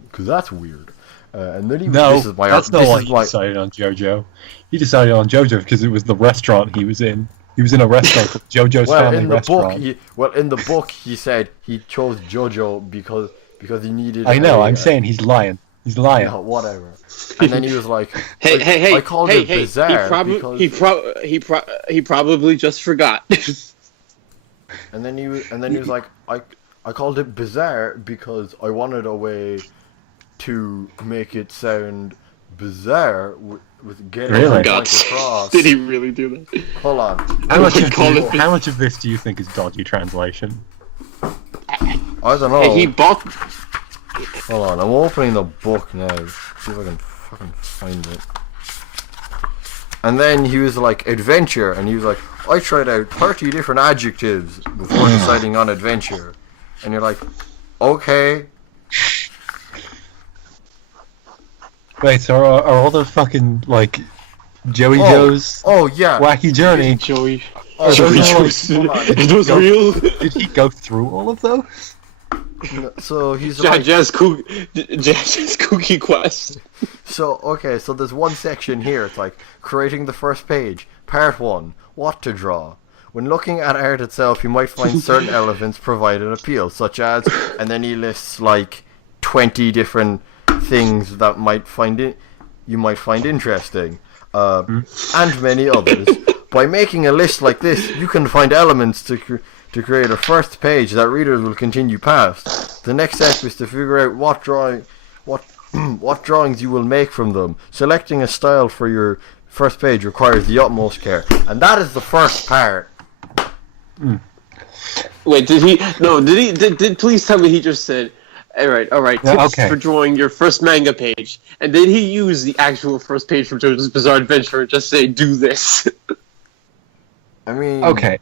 because that's weird. And then he decided on JoJo. He decided on JoJo because it was the restaurant he was in. He was in a restaurant called JoJo's Family Restaurant. In the book, he said he chose JoJo because he needed. I know. I'm saying he's lying. He's lying. No, whatever. And then he was like, "Hey, I called it Bizarre he probably just forgot." and then he was like, I called it Bizarre because I wanted a way to make it sound bizarre with getting across. Did he really do that? Hold on. How much of this do you think is dodgy translation? I don't know. Hey, he bought. Hold on, I'm opening the book now. See if I can fucking find it. And then he was like, adventure, and he was like, I tried out 30 different adjectives before deciding on adventure. and you're like, okay. Wait, so are all the fucking, like, Joey Joe's yeah. wacky journey? Joey. Joey Joe's. It was real. Did he go through all of those? So he's Jazz Cookie Quest. So there's one section here. It's like creating the first page. Part 1. What to draw. When looking at art itself, you might find certain elements provide an appeal, such as, and then he lists like 20 different things that you might find interesting, and many others. By making a list like this, you can find elements to create a first page that readers will continue past. The next step is to figure out what drawings you will make from them. Selecting a style for your first page requires the utmost care, and that is the first part. Wait, did he? No, did he? Did please tell me he just said, all right. Tips for drawing your first manga page, and did he use the actual first page from JoJo's Bizarre Adventure and just say, do this? I mean, okay,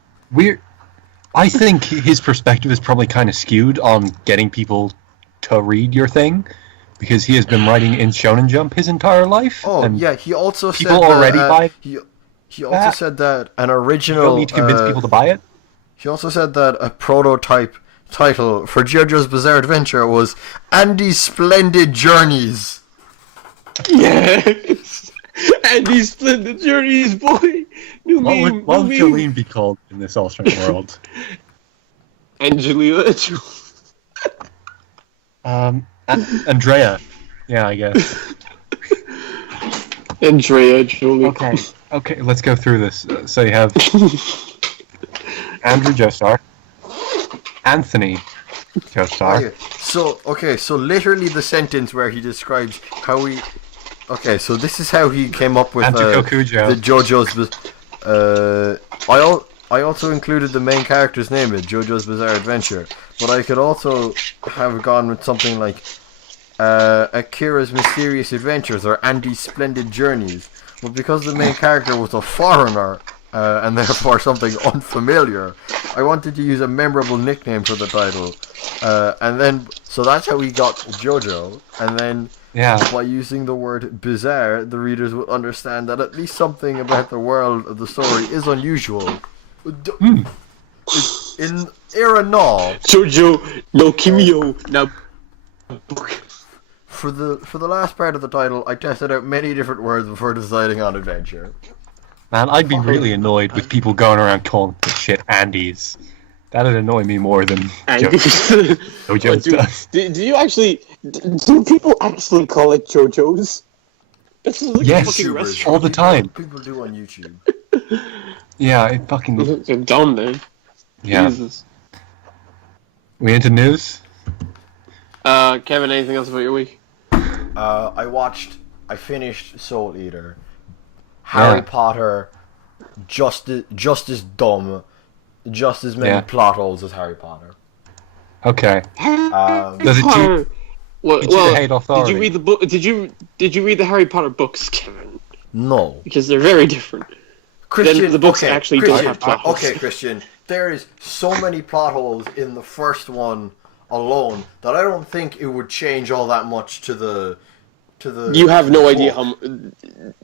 I think his perspective is probably kind of skewed on getting people to read your thing, because he has been writing in Shonen Jump his entire life. Oh, yeah, he also said people already buy. He also said that an original. You don't need to convince people to buy it. He also said that a prototype title for JoJo's Bizarre Adventure was Andy's Splendid Journeys. Yes! Andy's Splendid Journeys, boy! What would Jolene be called in this alternate world? Angelina. Andrea. Yeah, I guess. Andrea Jolie. Okay, let's go through this. So you have Andrew Joestar, Anthony Joestar. So literally the sentence where he describes how he. Okay, so this is how he came up with the JoJo's. I also included the main character's name in JoJo's Bizarre Adventure, but I could also have gone with something like Akira's Mysterious Adventures or Andy's Splendid Journeys. But because the main character was a foreigner and therefore something unfamiliar, I wanted to use a memorable nickname for the title, and then so that's how we got JoJo. And then by using the word bizarre, the readers will understand that at least something about the world of the story is unusual. In Era No JoJo no Kimio now. For the last part of the title, I tested out many different words before deciding on adventure. Man, I'd be really annoyed with people going around calling this shit Andes. That'd annoy me more than JoJo's does. Do you actually? Do people actually call it JoJo's? Yes, all the time. People do on YouTube. Yeah, it fucking. They're dumb, man. Yeah. Jesus. We into news? Kevin, anything else about your week? I finished Soul Eater. Harry Potter, just as dumb, just as many plot holes as Harry Potter. Okay. Does it hate authority? Did you read the book? Did you read the Harry Potter books, Kevin? No. Because they're very different. Christian, then the books actually don't have plot holes. Okay, Christian. There is so many plot holes in the first one alone that I don't think it would change all that much to the. You have no idea how.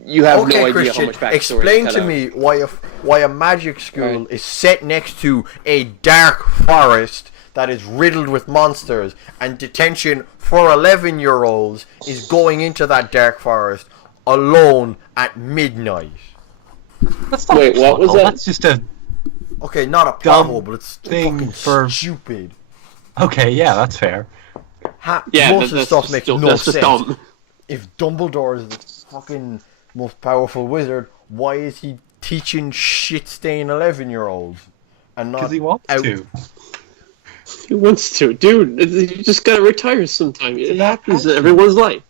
You have no idea Christian, how much backstory. Explain to me why a magic school is set next to a dark forest that is riddled with monsters, and detention for 11-year-olds is going into that dark forest alone at midnight. That's not what was that? That's just a. Okay, not a plot hole, but it's fucking stupid. Okay, yeah, that's fair. Most of the stuff makes no sense. Dumb. If Dumbledore is the fucking most powerful wizard, why is he teaching shit-stained 11-year-olds? And not because he wants to. He wants to. Dude, you just gotta retire sometime. It happens in everyone's life.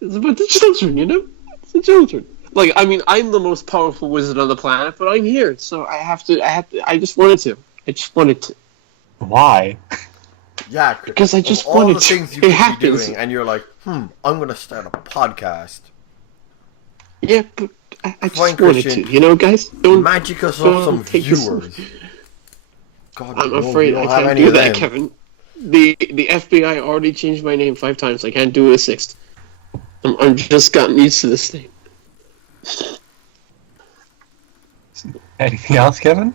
It's about the children, you know? It's the children. Like, I mean, I'm the most powerful wizard on the planet, but I'm here, so I just wanted to. Why? Yeah, because I just wanted to. All the things you could be doing, and you're like, I'm gonna start a podcast. Yeah, but I just wanted to. You know, guys? Magic us up some viewers. God, I'm afraid I can't do that, Kevin. The FBI already changed my name 5 times. I can't do it a 6th. I'm just gotten used to this thing. Anything else, Kevin?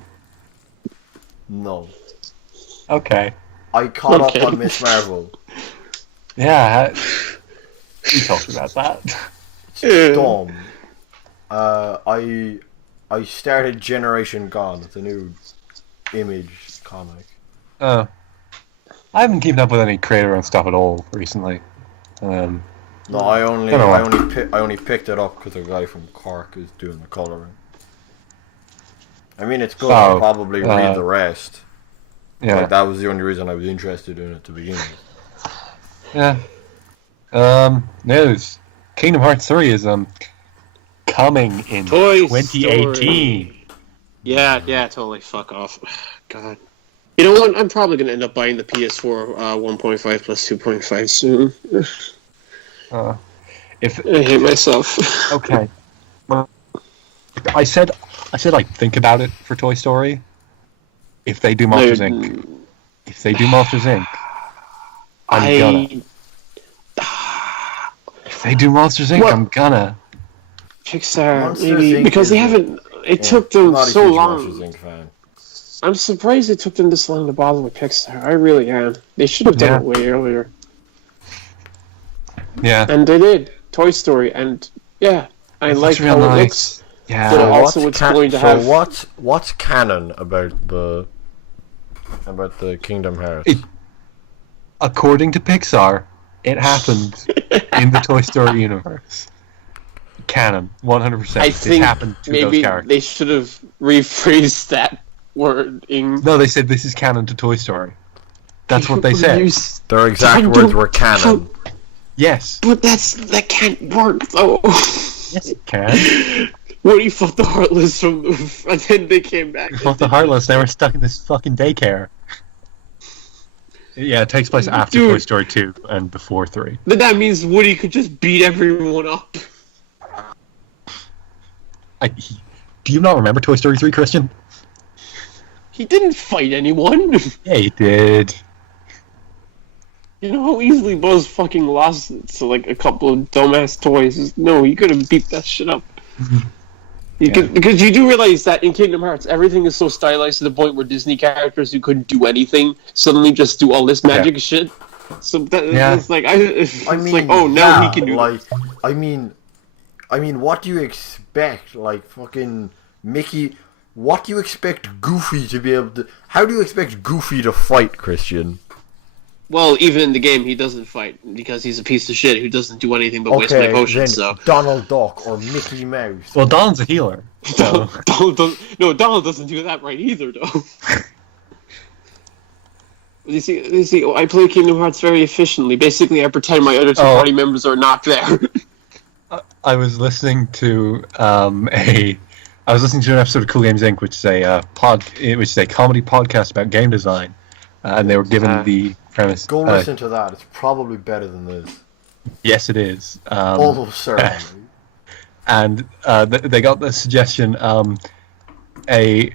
No. Okay. I caught up on Miss Marvel. Yeah, we talked about that. It's dumb. I started Generation Gone, the new Image comic. Oh. I haven't kept up with any creator-owned stuff at all recently. No, I only picked it up because a guy from Cork is doing the coloring. I mean, it's good. I'll probably read the rest. Yeah. Like, that was the only reason I was interested in it to begin with. Yeah. News. Kingdom Hearts 3 is coming in 2018. Yeah, totally. Fuck off. God. You know what? I'm probably going to end up buying the PS4 1.5 plus 2.5 soon. I hate myself. Okay. Well, I said I'd think about it for Toy Story. If they do Monsters Inc. I'm gonna. If they do Monsters Inc., I'm gonna. Pixar, Monsters maybe Inc. Because they haven't. It took them so long. Monsters Inc. fan. I'm surprised it took them this long to bother with Pixar. I really am. They should have done it way earlier. Yeah. And they did. Toy Story, and I like how it looks. Yeah. But also it's going to have. So what's canon about the Kingdom Hearts? According to Pixar, it happened in the Toy Story universe. Canon, 100%. I think it happened to maybe those characters. They should have rephrased that word in. No, they said this is canon to Toy Story. That's what they said. Their exact words were canon. Yes. But that can't work though. Yes, it can. Woody fought the Heartless and then they came back. They fought the Heartless. They were stuck in this fucking daycare. Yeah, it takes place after Toy Story 2 and before 3. Then that means Woody could just beat everyone up. Do you not remember Toy Story 3, Christian? He didn't fight anyone. Yeah, he did. You know how easily Buzz fucking lost to like a couple of dumbass toys? No, you could have beat that shit up. Because you do realize that in Kingdom Hearts, everything is so stylized to the point where Disney characters who couldn't do anything suddenly just do all this magic shit. So it's like, now he can do like, I mean, what do you expect? Like, fucking Mickey... What do you expect Goofy to be able to... How do you expect Goofy to fight, Christian? Well, even in the game, he doesn't fight, because he's a piece of shit who doesn't do anything but waste my potions, so... Donald Duck or Mickey Mouse. Well, Donald's a healer. So. Donald doesn't do that right either, though. You see, I play Kingdom Hearts very efficiently. Basically, I pretend my other two party members are not there. I was listening to an episode of Cool Games Inc., which is a comedy podcast about game design, and they were given the premise. Go listen to that. It's probably better than this. Yes, it is. Certainly. And they got the suggestion, a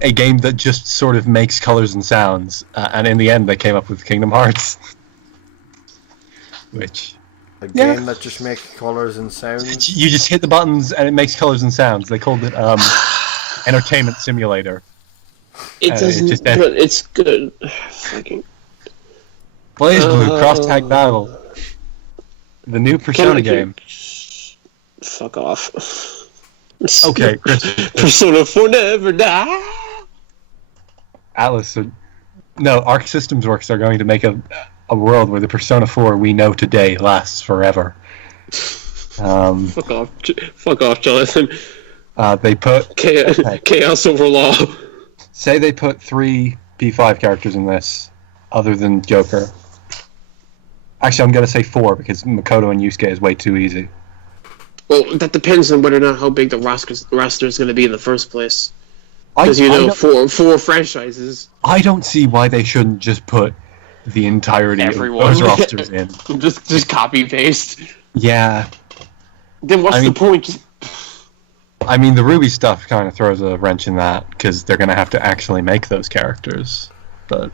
game that just sort of makes colors and sounds, and in the end they came up with Kingdom Hearts. Which... A game that just makes colors and sounds? You just hit the buttons and it makes colors and sounds. They called it Entertainment Simulator. It doesn't, but it's good. Fucking... Blaze Blue, Cross Tag Battle. The new Persona game. Fuck off. Okay, Chris. Persona 4 never die. Atlas. No, Arc Systems Works are going to make a world where the Persona 4 we know today lasts forever. Fuck off, Jonathan. They put... Chaos over law. Say they put 3 P5 characters in this, other than Joker. Actually, I'm going to say 4, because Makoto and Yusuke is way too easy. Well, that depends on whether or not how big the roster is going to be in the first place. Because, four franchises. I don't see why they shouldn't just put the entirety of those rosters in. just copy paste. Yeah. Then what's the point? I mean, the Ruby stuff kind of throws a wrench in that, because they're going to have to actually make those characters. But...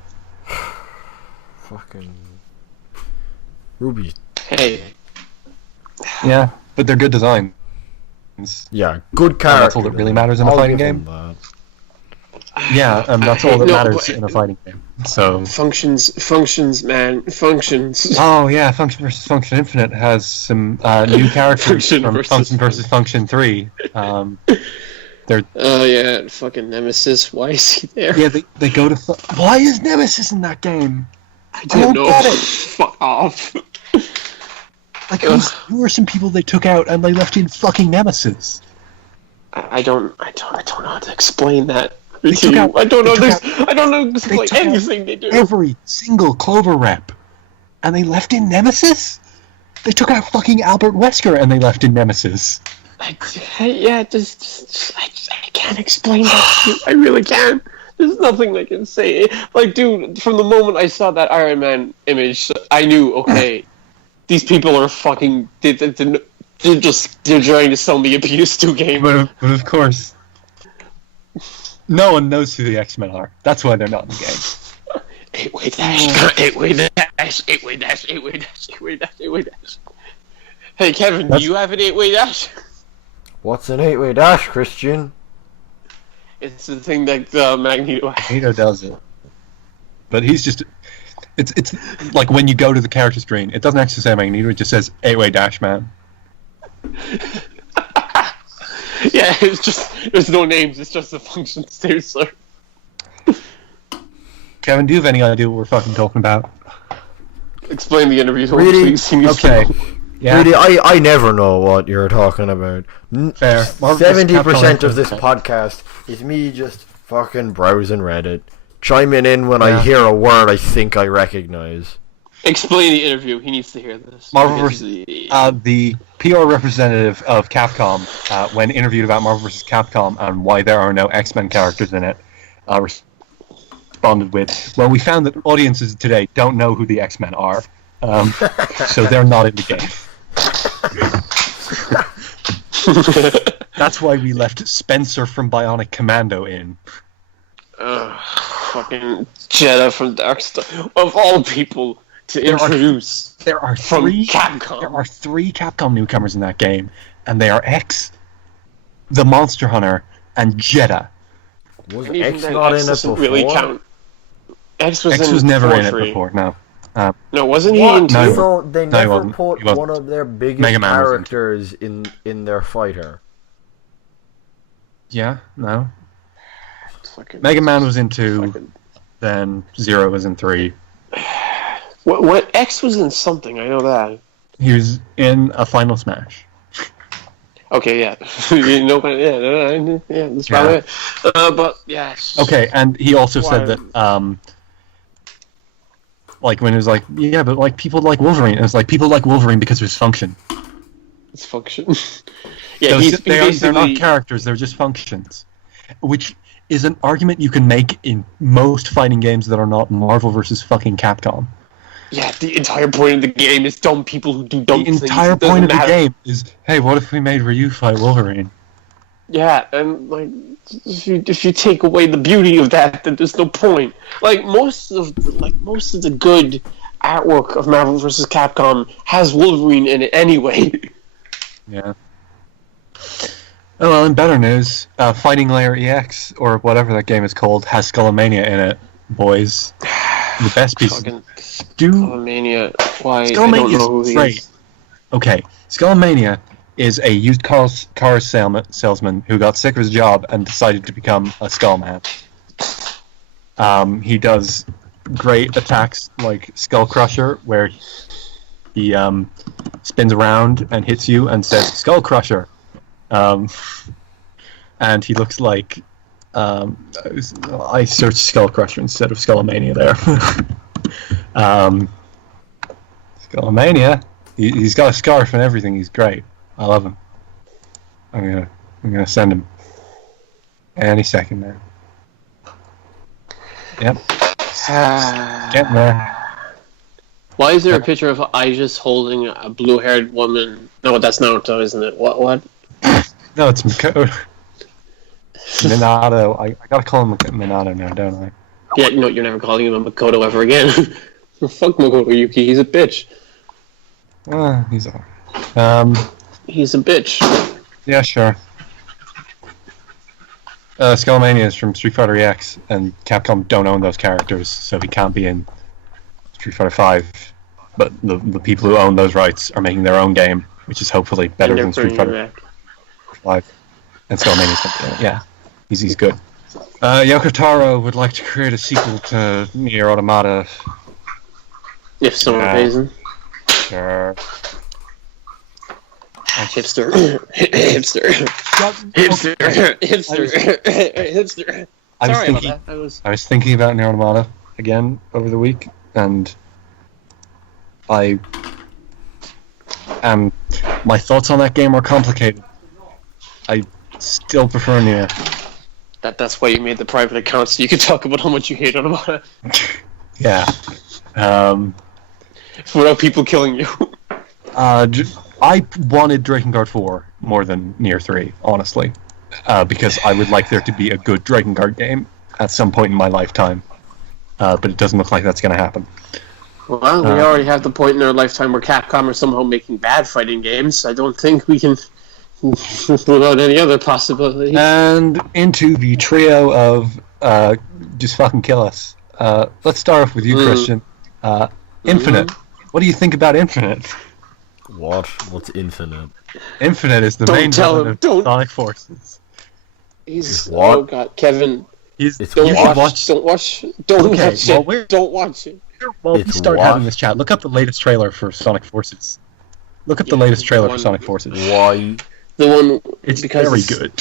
Fucking... Ruby. Hey. Yeah, but they're good designs. Yeah, good character. That's all that really matters in a fighting game. Yeah, and that's all that matters in a fighting game. So functions, man, functions. Oh yeah, Function vs. Function Infinite has some new characters from Function vs. Function 3. They're yeah, fucking Nemesis. Why is he there? Yeah, they go to. Why is Nemesis in that game? I don't know. Get it. Fuck off. Like who are some people they took out and they left in fucking Nemesis? I don't know how to explain that. I don't know. I don't know explain anything they do. Every single Clover rep, and they left in Nemesis. They took out fucking Albert Wesker and they left in Nemesis. I can't explain that. I really can't. There's nothing I can say. Like, dude, from the moment I saw that Iron Man image, I knew, okay, these people are fucking. They're trying to sell me a PS2 game. But of course. No one knows who the X-Men are. That's why they're not in the game. 8-way dash, 8-way dash, 8-way dash, 8-way dash, 8-way dash, 8-way dash. Hey Kevin, do you have an 8-way dash? What's an 8-way dash, Christian? It's the thing that Magneto has. Magneto does it. But he's just... It's like when you go to the character screen, it doesn't actually say Magneto, it just says 8-way dash, man. Yeah, it's just, there's no names, it's just the functions there, sir. Kevin, do you have any idea what we're fucking talking about? Explain the interview. Really? Okay. Yeah. Really, I never know what you're talking about. Fair. 70% of this podcast is me just fucking browsing Reddit, chiming in when I hear a word I think I recognize. Explain the interview. He needs to hear this. Marvel vs. The PR representative of Capcom, when interviewed about Marvel vs. Capcom and why there are no X-Men characters in it, responded with, "Well, we found that audiences today don't know who the X-Men are, so they're not in the game. That's why we left Spencer from Bionic Commando in." Fucking Jeddah from Darkstar. Of all people to introduce. There are three Capcom newcomers in that game, and they are X, the Monster Hunter, and Jeddah. Was X not in it before? Really count. X was never in it before. No. No, wasn't he in 2? So they never put He wasn't. one of their biggest characters in their fighter. Yeah, no. Mega Man was in 2, then Zero was in 3. What X was in something, I know that. He was in a Final Smash. Okay, yeah. Yeah, that's about it. But, yeah. Okay, and he also said that, like, when it was like, yeah, but, like, people like Wolverine. And it's like, people like Wolverine because of his function. His function? Yeah, they're not characters, they're just functions. Which is an argument you can make in most fighting games that are not Marvel vs. fucking Capcom. Yeah, the entire point of the game is dumb people who do dumb things. The entire point of the game is, hey, what if we made Ryu fight Wolverine? Yeah, and like, if you take away the beauty of that, then there's no point. Like most of the good artwork of Marvel vs. Capcom has Wolverine in it anyway. Yeah. Oh well, in better news, Fighting Layer EX, or whatever that game is called, has Skullomania in it, boys. The best piece. Skullomania. Why? Skullomania I don't know who he is. Okay, Skullomania is a used car salesman who got sick of his job and decided to become a Skullman. He does great attacks like Skull Crusher, where he spins around and hits you and says Skull Crusher. And he looks like I searched Skull Crusher instead of Skullomania there. Skullomania, he's got a scarf and everything. He's great. I love him. I'm gonna send him any second now. Yep. Getting there. Why is there a picture of Aegis holding a blue-haired woman? No, that's Naruto, isn't it? What? No, it's Makoto. Minato. I gotta call him Minato now, don't I? Yeah, no, you're never calling him a Makoto ever again. Fuck Makoto Yuki, he's a bitch. He's alright. He's a bitch. Yeah, sure. Skullmania is from Street Fighter EX, and Capcom don't own those characters, so he can't be in Street Fighter 5. But the people who own those rights are making their own game, which is hopefully better than Street Fighter 5. And Skullmania's something. Yeah, he's good. Yoko Taro would like to create a sequel to Nier Automata. If someone pays him. Sure. Hipster. Hipster. Sorry about that. I was thinking about Nier Automata again over the week, and my thoughts on that game are complicated. I still prefer Nier. That's why you made the private account, so you could talk about how much you hate Automata. Yeah. Without people killing you. I wanted Drakengard 4 more than Nier 3, honestly, because I would like there to be a good Drakengard game at some point in my lifetime, but it doesn't look like that's going to happen. Well, we already have the point in our lifetime where Capcom are somehow making bad fighting games. I don't think we can rule out any other possibility. And into the trio of just fucking kill us. Let's start off with you, Christian. Infinite. What do you think about Infinite? What's Infinite? Infinite is the main villain of Sonic Forces. He's what? Oh god, Kevin. Don't watch it. Don't watch it. Well, we start having this chat. Look up the latest trailer for Sonic Forces. Look up the latest trailer for Sonic Forces. Why? The one it's very good.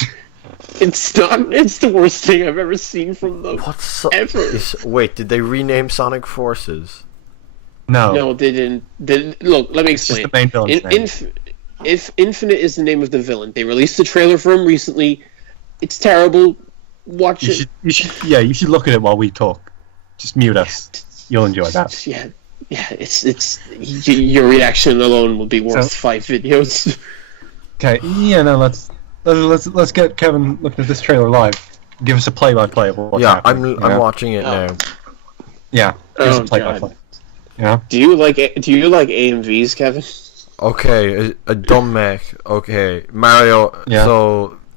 It's not. It's the worst thing I've ever seen from them. Ever. Wait, did they rename Sonic Forces? No, they didn't. Look, let me explain. Just the main villain's name. If Infinite is the name of the villain, they released the trailer for him recently. It's terrible. Watch it. You should look at it while we talk. Just mute us. You'll enjoy that. Yeah. It's your reaction alone will be worth 5 videos. Okay. Yeah. No. Let's get Kevin looking at this trailer live. Give us a play-by-play of what's happening. I'm watching it now. Yeah. Give us a play-by-play. Yeah. Do you like AMVs, Kevin? Okay, a dumb mech. Okay, Mario. Yeah.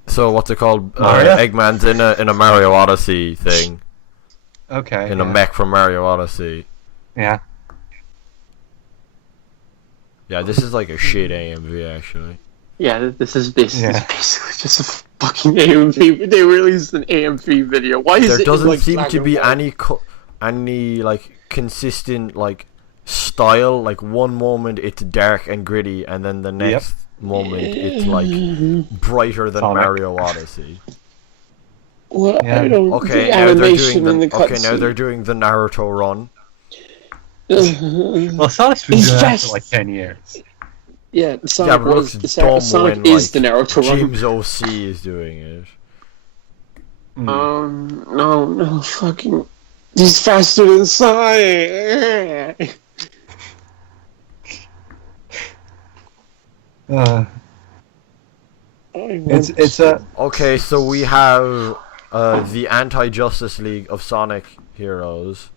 So what's it called? Eggman's in a Mario Odyssey thing. Okay. In a mech from Mario Odyssey. Yeah. Yeah, this is like a shit AMV actually. Yeah, this is basically just a fucking AMV. They released an AMV video. Why is there doesn't like seem to be any like consistent like style. Like one moment it's dark and gritty, and then the next moment it's like brighter than Mario Odyssey. Well, I don't. Okay, now they're doing the Naruto run. Well, Sonic's been doing that for like 10 years. Yeah, Sonic is the Naruto run. James OC is doing it. No, fucking. He's faster than Sonic. Okay, so we have the anti-Justice League of Sonic heroes.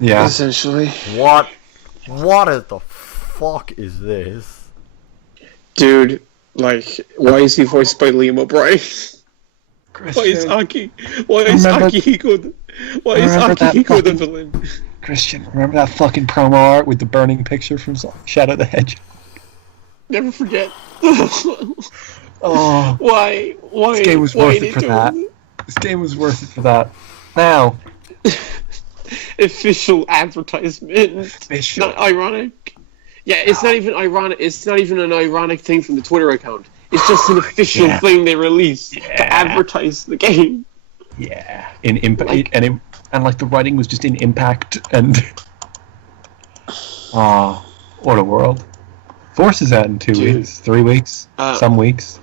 Yeah. Essentially. What the fuck is this? Dude, like, why is he voiced by Liam O'Brien? Why is Akihiko the villain? Christian, remember that fucking promo art with the burning picture from Shadow the Hedgehog? Never forget. Oh. Why? This game was worth it for that. This game was worth it for that. Now. Official advertisement. Not ironic. Yeah, it's not even ironic. It's not even an ironic thing from the Twitter account. It's just an official thing they released to advertise the game. Yeah, in impact, and like the writing was just in impact, and what a world. Force is out in 2 weeks, 3 weeks, some weeks.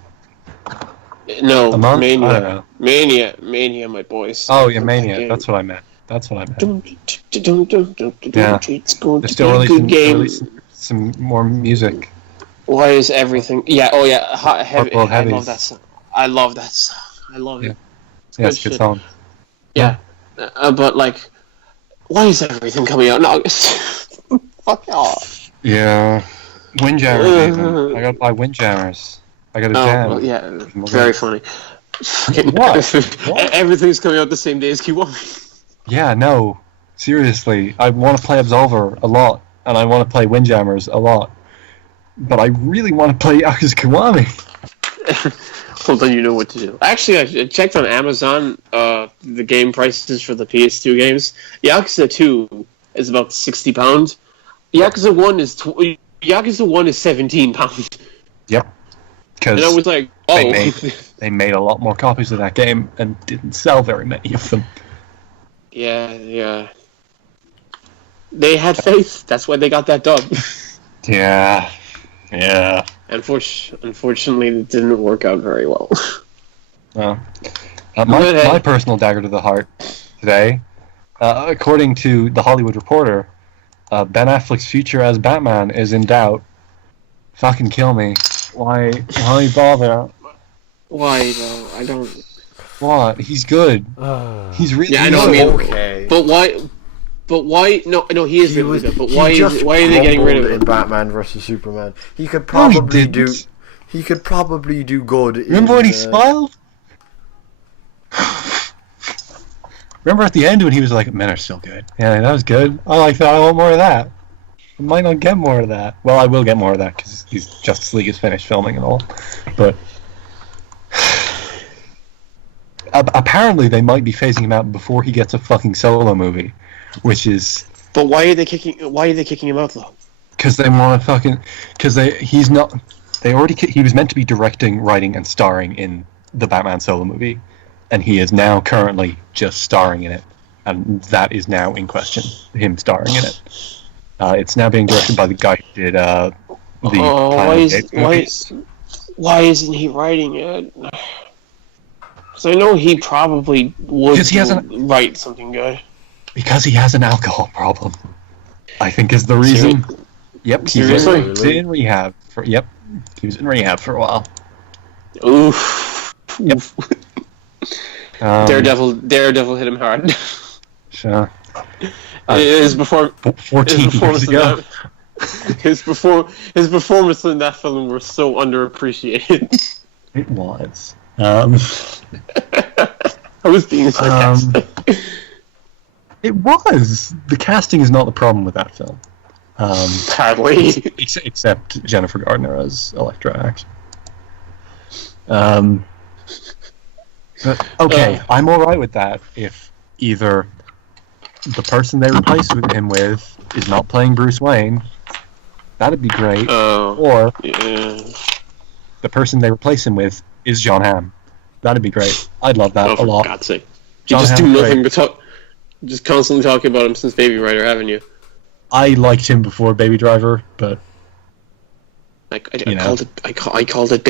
No, a month? Mania, my boys. Oh yeah, Mania. That's what I meant. Yeah, it's going to be a good game. Releasing some more music. Why is everything? Yeah, heavy. I love that song. I love that song. I love it. It's a good song. Yeah, but like, why is everything coming out in August? Fuck off. Yeah, Windjammers. Even. I gotta buy Windjammers. I gotta jam. Well, yeah, very funny. What? Everything's coming out the same day as Kiwami. Yeah, no. Seriously, I want to play Absolver a lot, and I want to play Windjammers a lot, but I really want to play Yakuza Kiwami. Well, then you know what to do. Actually, I checked on Amazon the game prices for the PS2 games. Yakuza 2 is about £60. Yakuza 1 is £17. Yep. And I was like, oh. They made a lot more copies of that game and didn't sell very many of them. Yeah. They had faith. That's why they got that dub. Yeah. Unfortunately, it didn't work out very well. Well, my personal dagger to the heart today, according to The Hollywood Reporter, Ben Affleck's future as Batman is in doubt. Fucking kill me. Why bother? Why though? I don't. What? He's good. He's really I know. good. Okay. But why? No, he is really good. But why are they getting rid of him? In Batman vs Superman, he could probably do. He could probably do good. Remember when he smiled? Remember at the end when he was like, "Men are still good." Yeah, that was good. I like that. I want more of that. I might not get more of that. Well, I will get more of that because Justice League is finished filming and all. But apparently they might be phasing him out before he gets a fucking solo movie, which is. But why are they kicking him out though? Because they want to fucking. He's not. They already. He was meant to be directing, writing, and starring in the Batman solo movie, and he is now currently just starring in it, and that is now in question. Him starring in it. It's now being directed by the guy who did the. Why isn't he writing it? Because I know he probably would write something good. Because he has an alcohol problem, I think is the reason. Yep, he was in rehab for. Yep, he was in rehab for a while. Oof. Yep. Daredevil hit him hard. Sure. His performance 14 years ago. His performance in that film was so underappreciated. It was. I was being sarcastic. It was. The casting is not the problem with that film. Sadly. Except Jennifer Gardner as Elektra, actually. But, okay, I'm alright with that if either the person they replace him with is not playing Bruce Wayne. That'd be great. Or the person they replace him with is John Hamm. That'd be great. I'd love that a lot. For God's sake. You just do nothing but talk. Just constantly talking about him since Baby Driver, haven't you? I liked him before Baby Driver, but I called it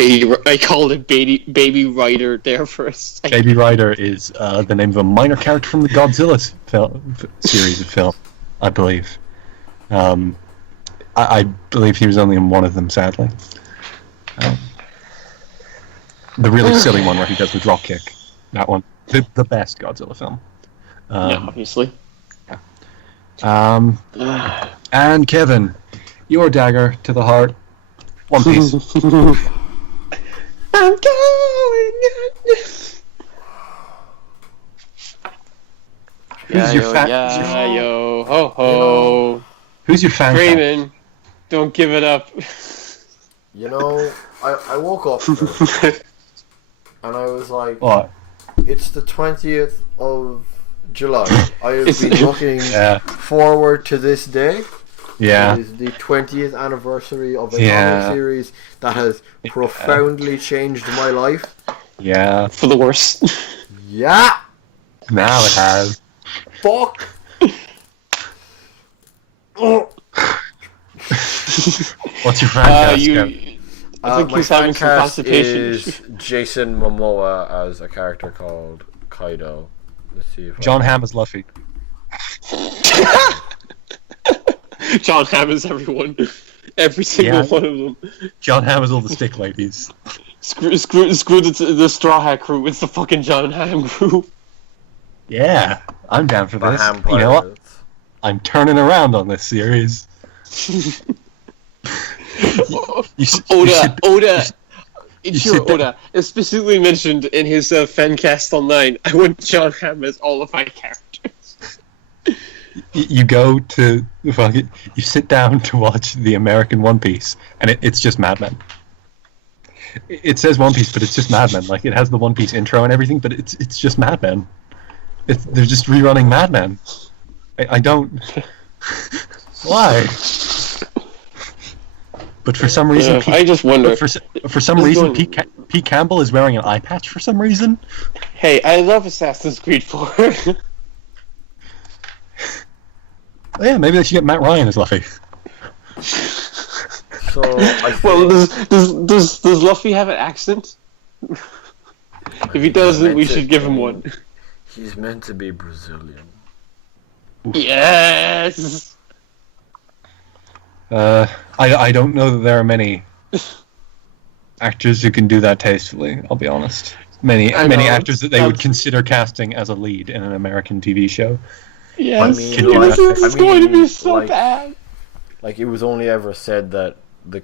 Baby Rider there for a second. Baby Rider is the name of a minor character from the Godzilla series of film, I believe. I believe he was only in one of them, sadly. The really silly one where he does the drop kick. That one. The best Godzilla film. Yeah, obviously. Yeah. And Kevin, your dagger to the heart. One Piece. I'm going in. Who's your fan? Yo, ho ho. Who's your fan? Raymond, don't give it up. You know, I woke up and I was like, what? It's the 20th of July. I have been looking forward to this day. Yeah. It is the 20th anniversary of a comic series that has profoundly changed my life. Yeah. For the worse. Yeah. Now it has. Fuck. What's your fan cast? I think he's having some constipation. Is Jason Momoa as a character called Kaido. Let's see if John Hamm is Luffy. John Hamm is everyone. Every single one of them. John Hamm is all the stick ladies. Screw the Straw Hat crew. It's the fucking John Hamm crew. Yeah, I'm down for The this. Ham You know what? Pirates. I'm turning around on this series. Oda. Oda is specifically mentioned in his fancast online. I want John Hamm as all of my characters. You go to you sit down to watch the American One Piece, and it's just Mad Men. It says One Piece, but it's just Mad Men. Like, it has the One Piece intro and everything, but it's just Mad Men. They're just rerunning Mad Men. I don't. Why? But for some reason, I just wonder. For some reason, Pete Campbell is wearing an eye patch. For some reason. Hey, I love Assassin's Creed 4. Yeah, maybe they should get Matt Ryan as Luffy. So, does Luffy have an accent? If he doesn't, we should give him one. He's meant to be Brazilian. Yes. I don't know that there are many actors who can do that tastefully. I'll be honest. Many actors that they would consider casting as a lead in an American TV show. Yes, this is going to be so bad. Like, it was only ever said that the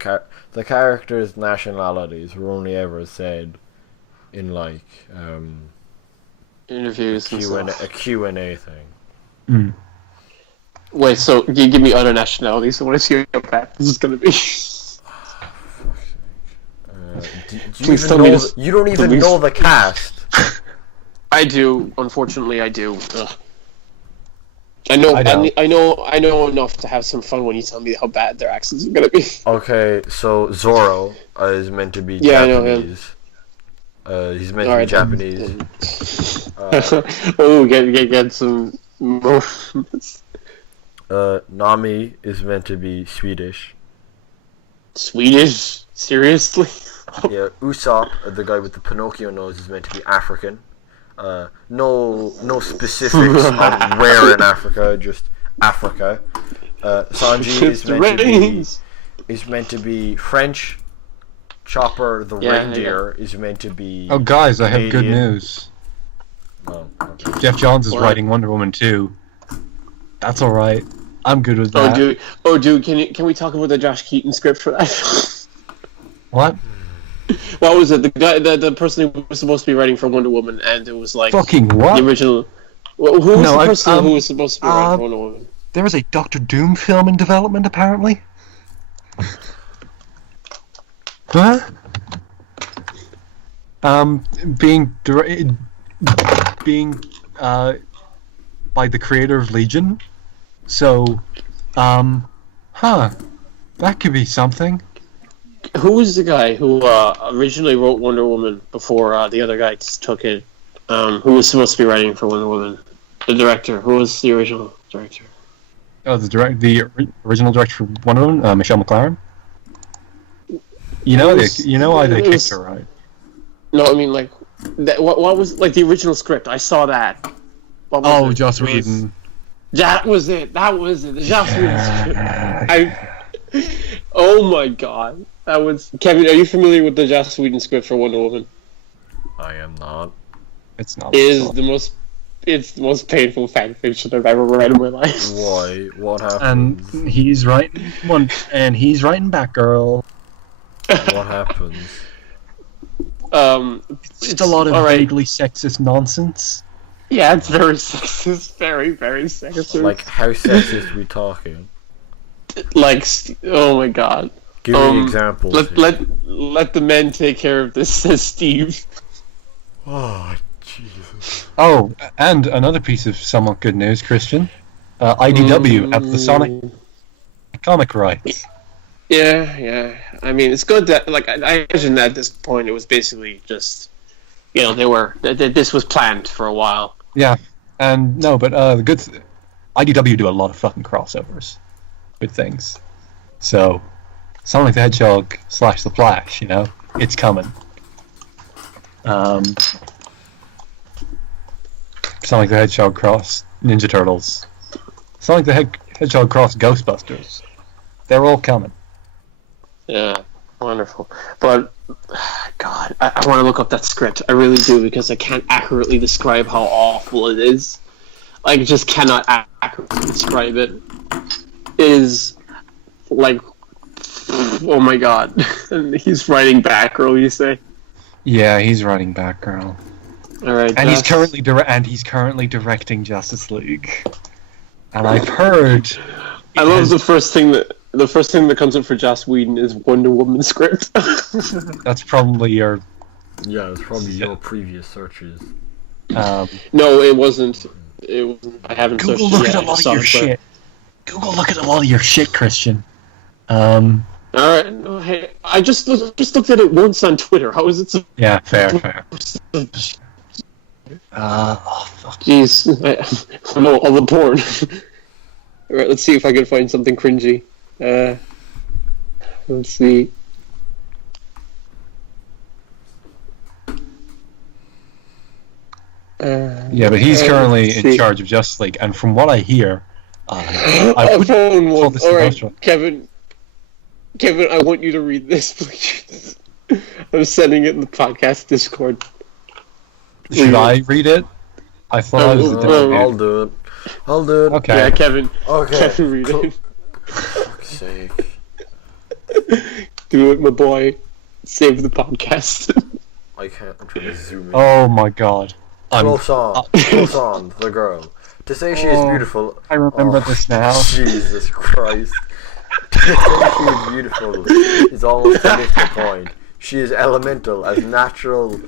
characters' nationalities were only ever said in, like, interviews a Q&A thing. Mm. Wait, so you give me other nationalities? So what is your path? This is going to be. You don't even know the cast. I do. Unfortunately, I do. Ugh. I know enough to have some fun when you tell me how bad their accents are gonna be. Okay, so Zoro is meant to be Japanese. I know him. He's meant to be Japanese. Get some more. Nami is meant to be Swedish. Swedish? Seriously? Yeah, Usopp, the guy with the Pinocchio nose, is meant to be African. No specifics on where in Africa, just Africa. Sanji is meant to be French. Chopper the reindeer is meant to be. Oh, guys, I have good Canadian. news. Oh, okay. Jeff Johns is writing Wonder Woman 2. That's all right. I'm good with that. Dude, can we talk about the Josh Keaton script for that? What? What was it? The guy, the person who was supposed to be writing for Wonder Woman, and it was like fucking what? The original. Who was the person who was supposed to be writing for Wonder Woman? There was a Doctor Doom film in development, apparently. Huh? Being by the creator of Legion. So, that could be something. Who was the guy who originally wrote Wonder Woman before the other guy took it? Who was supposed to be writing for Wonder Woman? The director. Who was the original director? Oh, the original director for Wonder Woman, Michelle McLaren. You know why they kicked her, right? No, I mean like, what was like the original script? I saw that. Joss Whedon. That was it. The Joss Whedon script. Oh my god. That was Kevin. Are you familiar with the Joss Whedon script for Wonder Woman? I am not. It's not. It's the most painful fan fiction I've ever read in my life. Why? What happened? And he's writing Batgirl. What happens? It's just a lot of vaguely sexist nonsense. Yeah, it's very sexist. Very, very sexist. Like, how sexist are we talking? Like, oh my god. Give me examples. Let the men take care of this, says Steve. Oh, Jesus. Oh, and another piece of somewhat good news, Christian. IDW have the Sonic comic rights. Yeah. I mean, it's good that, like, I imagine that at this point it was basically just, this was planned for a while. Yeah, and no, but IDW do a lot of fucking crossovers with things. So, Sonic the Hedgehog / The Flash, it's coming. Sonic the Hedgehog cross Ninja Turtles. Sonic the Hedgehog cross Ghostbusters. They're all coming. Yeah, wonderful. But, God, God, I want to look up that script. I really do, because I can't accurately describe how awful it is. I just cannot accurately describe it. It is like, oh my god. He's writing Batgirl, you say? Yeah, he's writing Batgirl. Alright, and he's currently directing Justice League. And I've heard. I love the first thing that comes up for Joss Whedon is Wonder Woman script. That's probably your. Yeah, it's probably your previous searches. No, it wasn't. I haven't searched Google look at a lot of your shit. Google look at a lot of your shit, Christian. Alright, no, hey, I just looked at it once on Twitter. How is it so... Yeah, fair. Oh, fuck. Jeez, I know all the porn. Alright, let's see if I can find something cringy. Let's see. Yeah, but he's currently in charge of Justice League, and from what I hear, I would call this Alright, Kevin, I want you to read this, please. I'm sending it in the podcast Discord. Should I read it? I thought I was the I'll do it. Okay. Yeah, Kevin. Okay. Kevin, read it. For fuck's sake. Do it, my boy. Save the podcast. I can't. I'm trying to zoom in. Oh my god. Close on, the girl. To say she is beautiful. I remember this now. Jesus Christ. To say she is beautiful is almost a little point. She is elemental, as natural,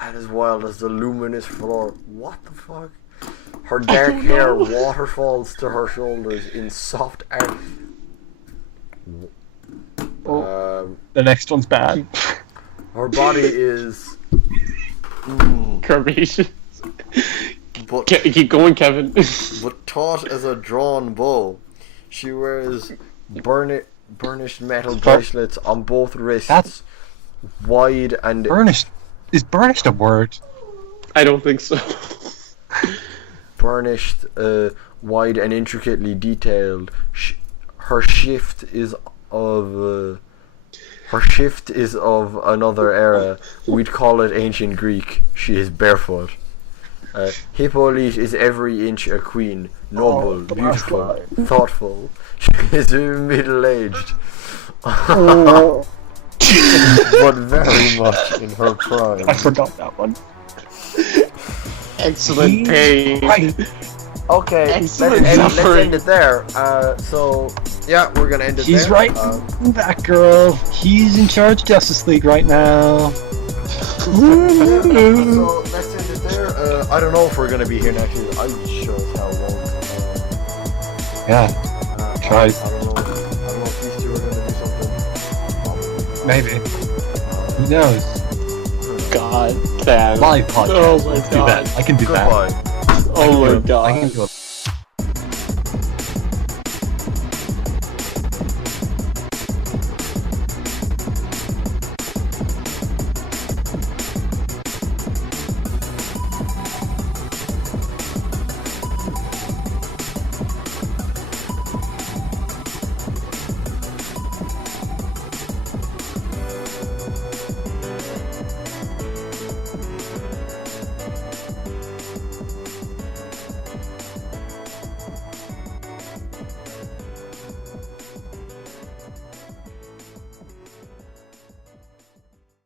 and as wild as the luminous floor. What the fuck? Her dark hair waterfalls to her shoulders in soft the next one's bad. Her body is Curvaceous. Keep going, Kevin. But taut as a drawn bow. She wears burnished metal bracelets on both wrists. Wide and... Burnished? Is burnished a word? I don't think so. Burnished, wide and intricately detailed. Her shift is of another era. We'd call it ancient Greek. She is barefoot. Hippolyte is every inch a queen. Noble, beautiful, thoughtful. She is middle-aged. But very much in her prime. I forgot that one. Excellent pain. Right. Okay, let's end it there. So, yeah, we're gonna end it there. He's right. Batgirl. He's in charge of Justice League right now. So, let's end it there. I don't know if we're gonna be here next week. I'm sure as hell won't. Yeah. Try. I don't know if these two are gonna do something. Maybe. Who knows? God damn. Live podcast. Oh my Let's god. do that. I can do Goodbye. that. Oh my god. I can do it.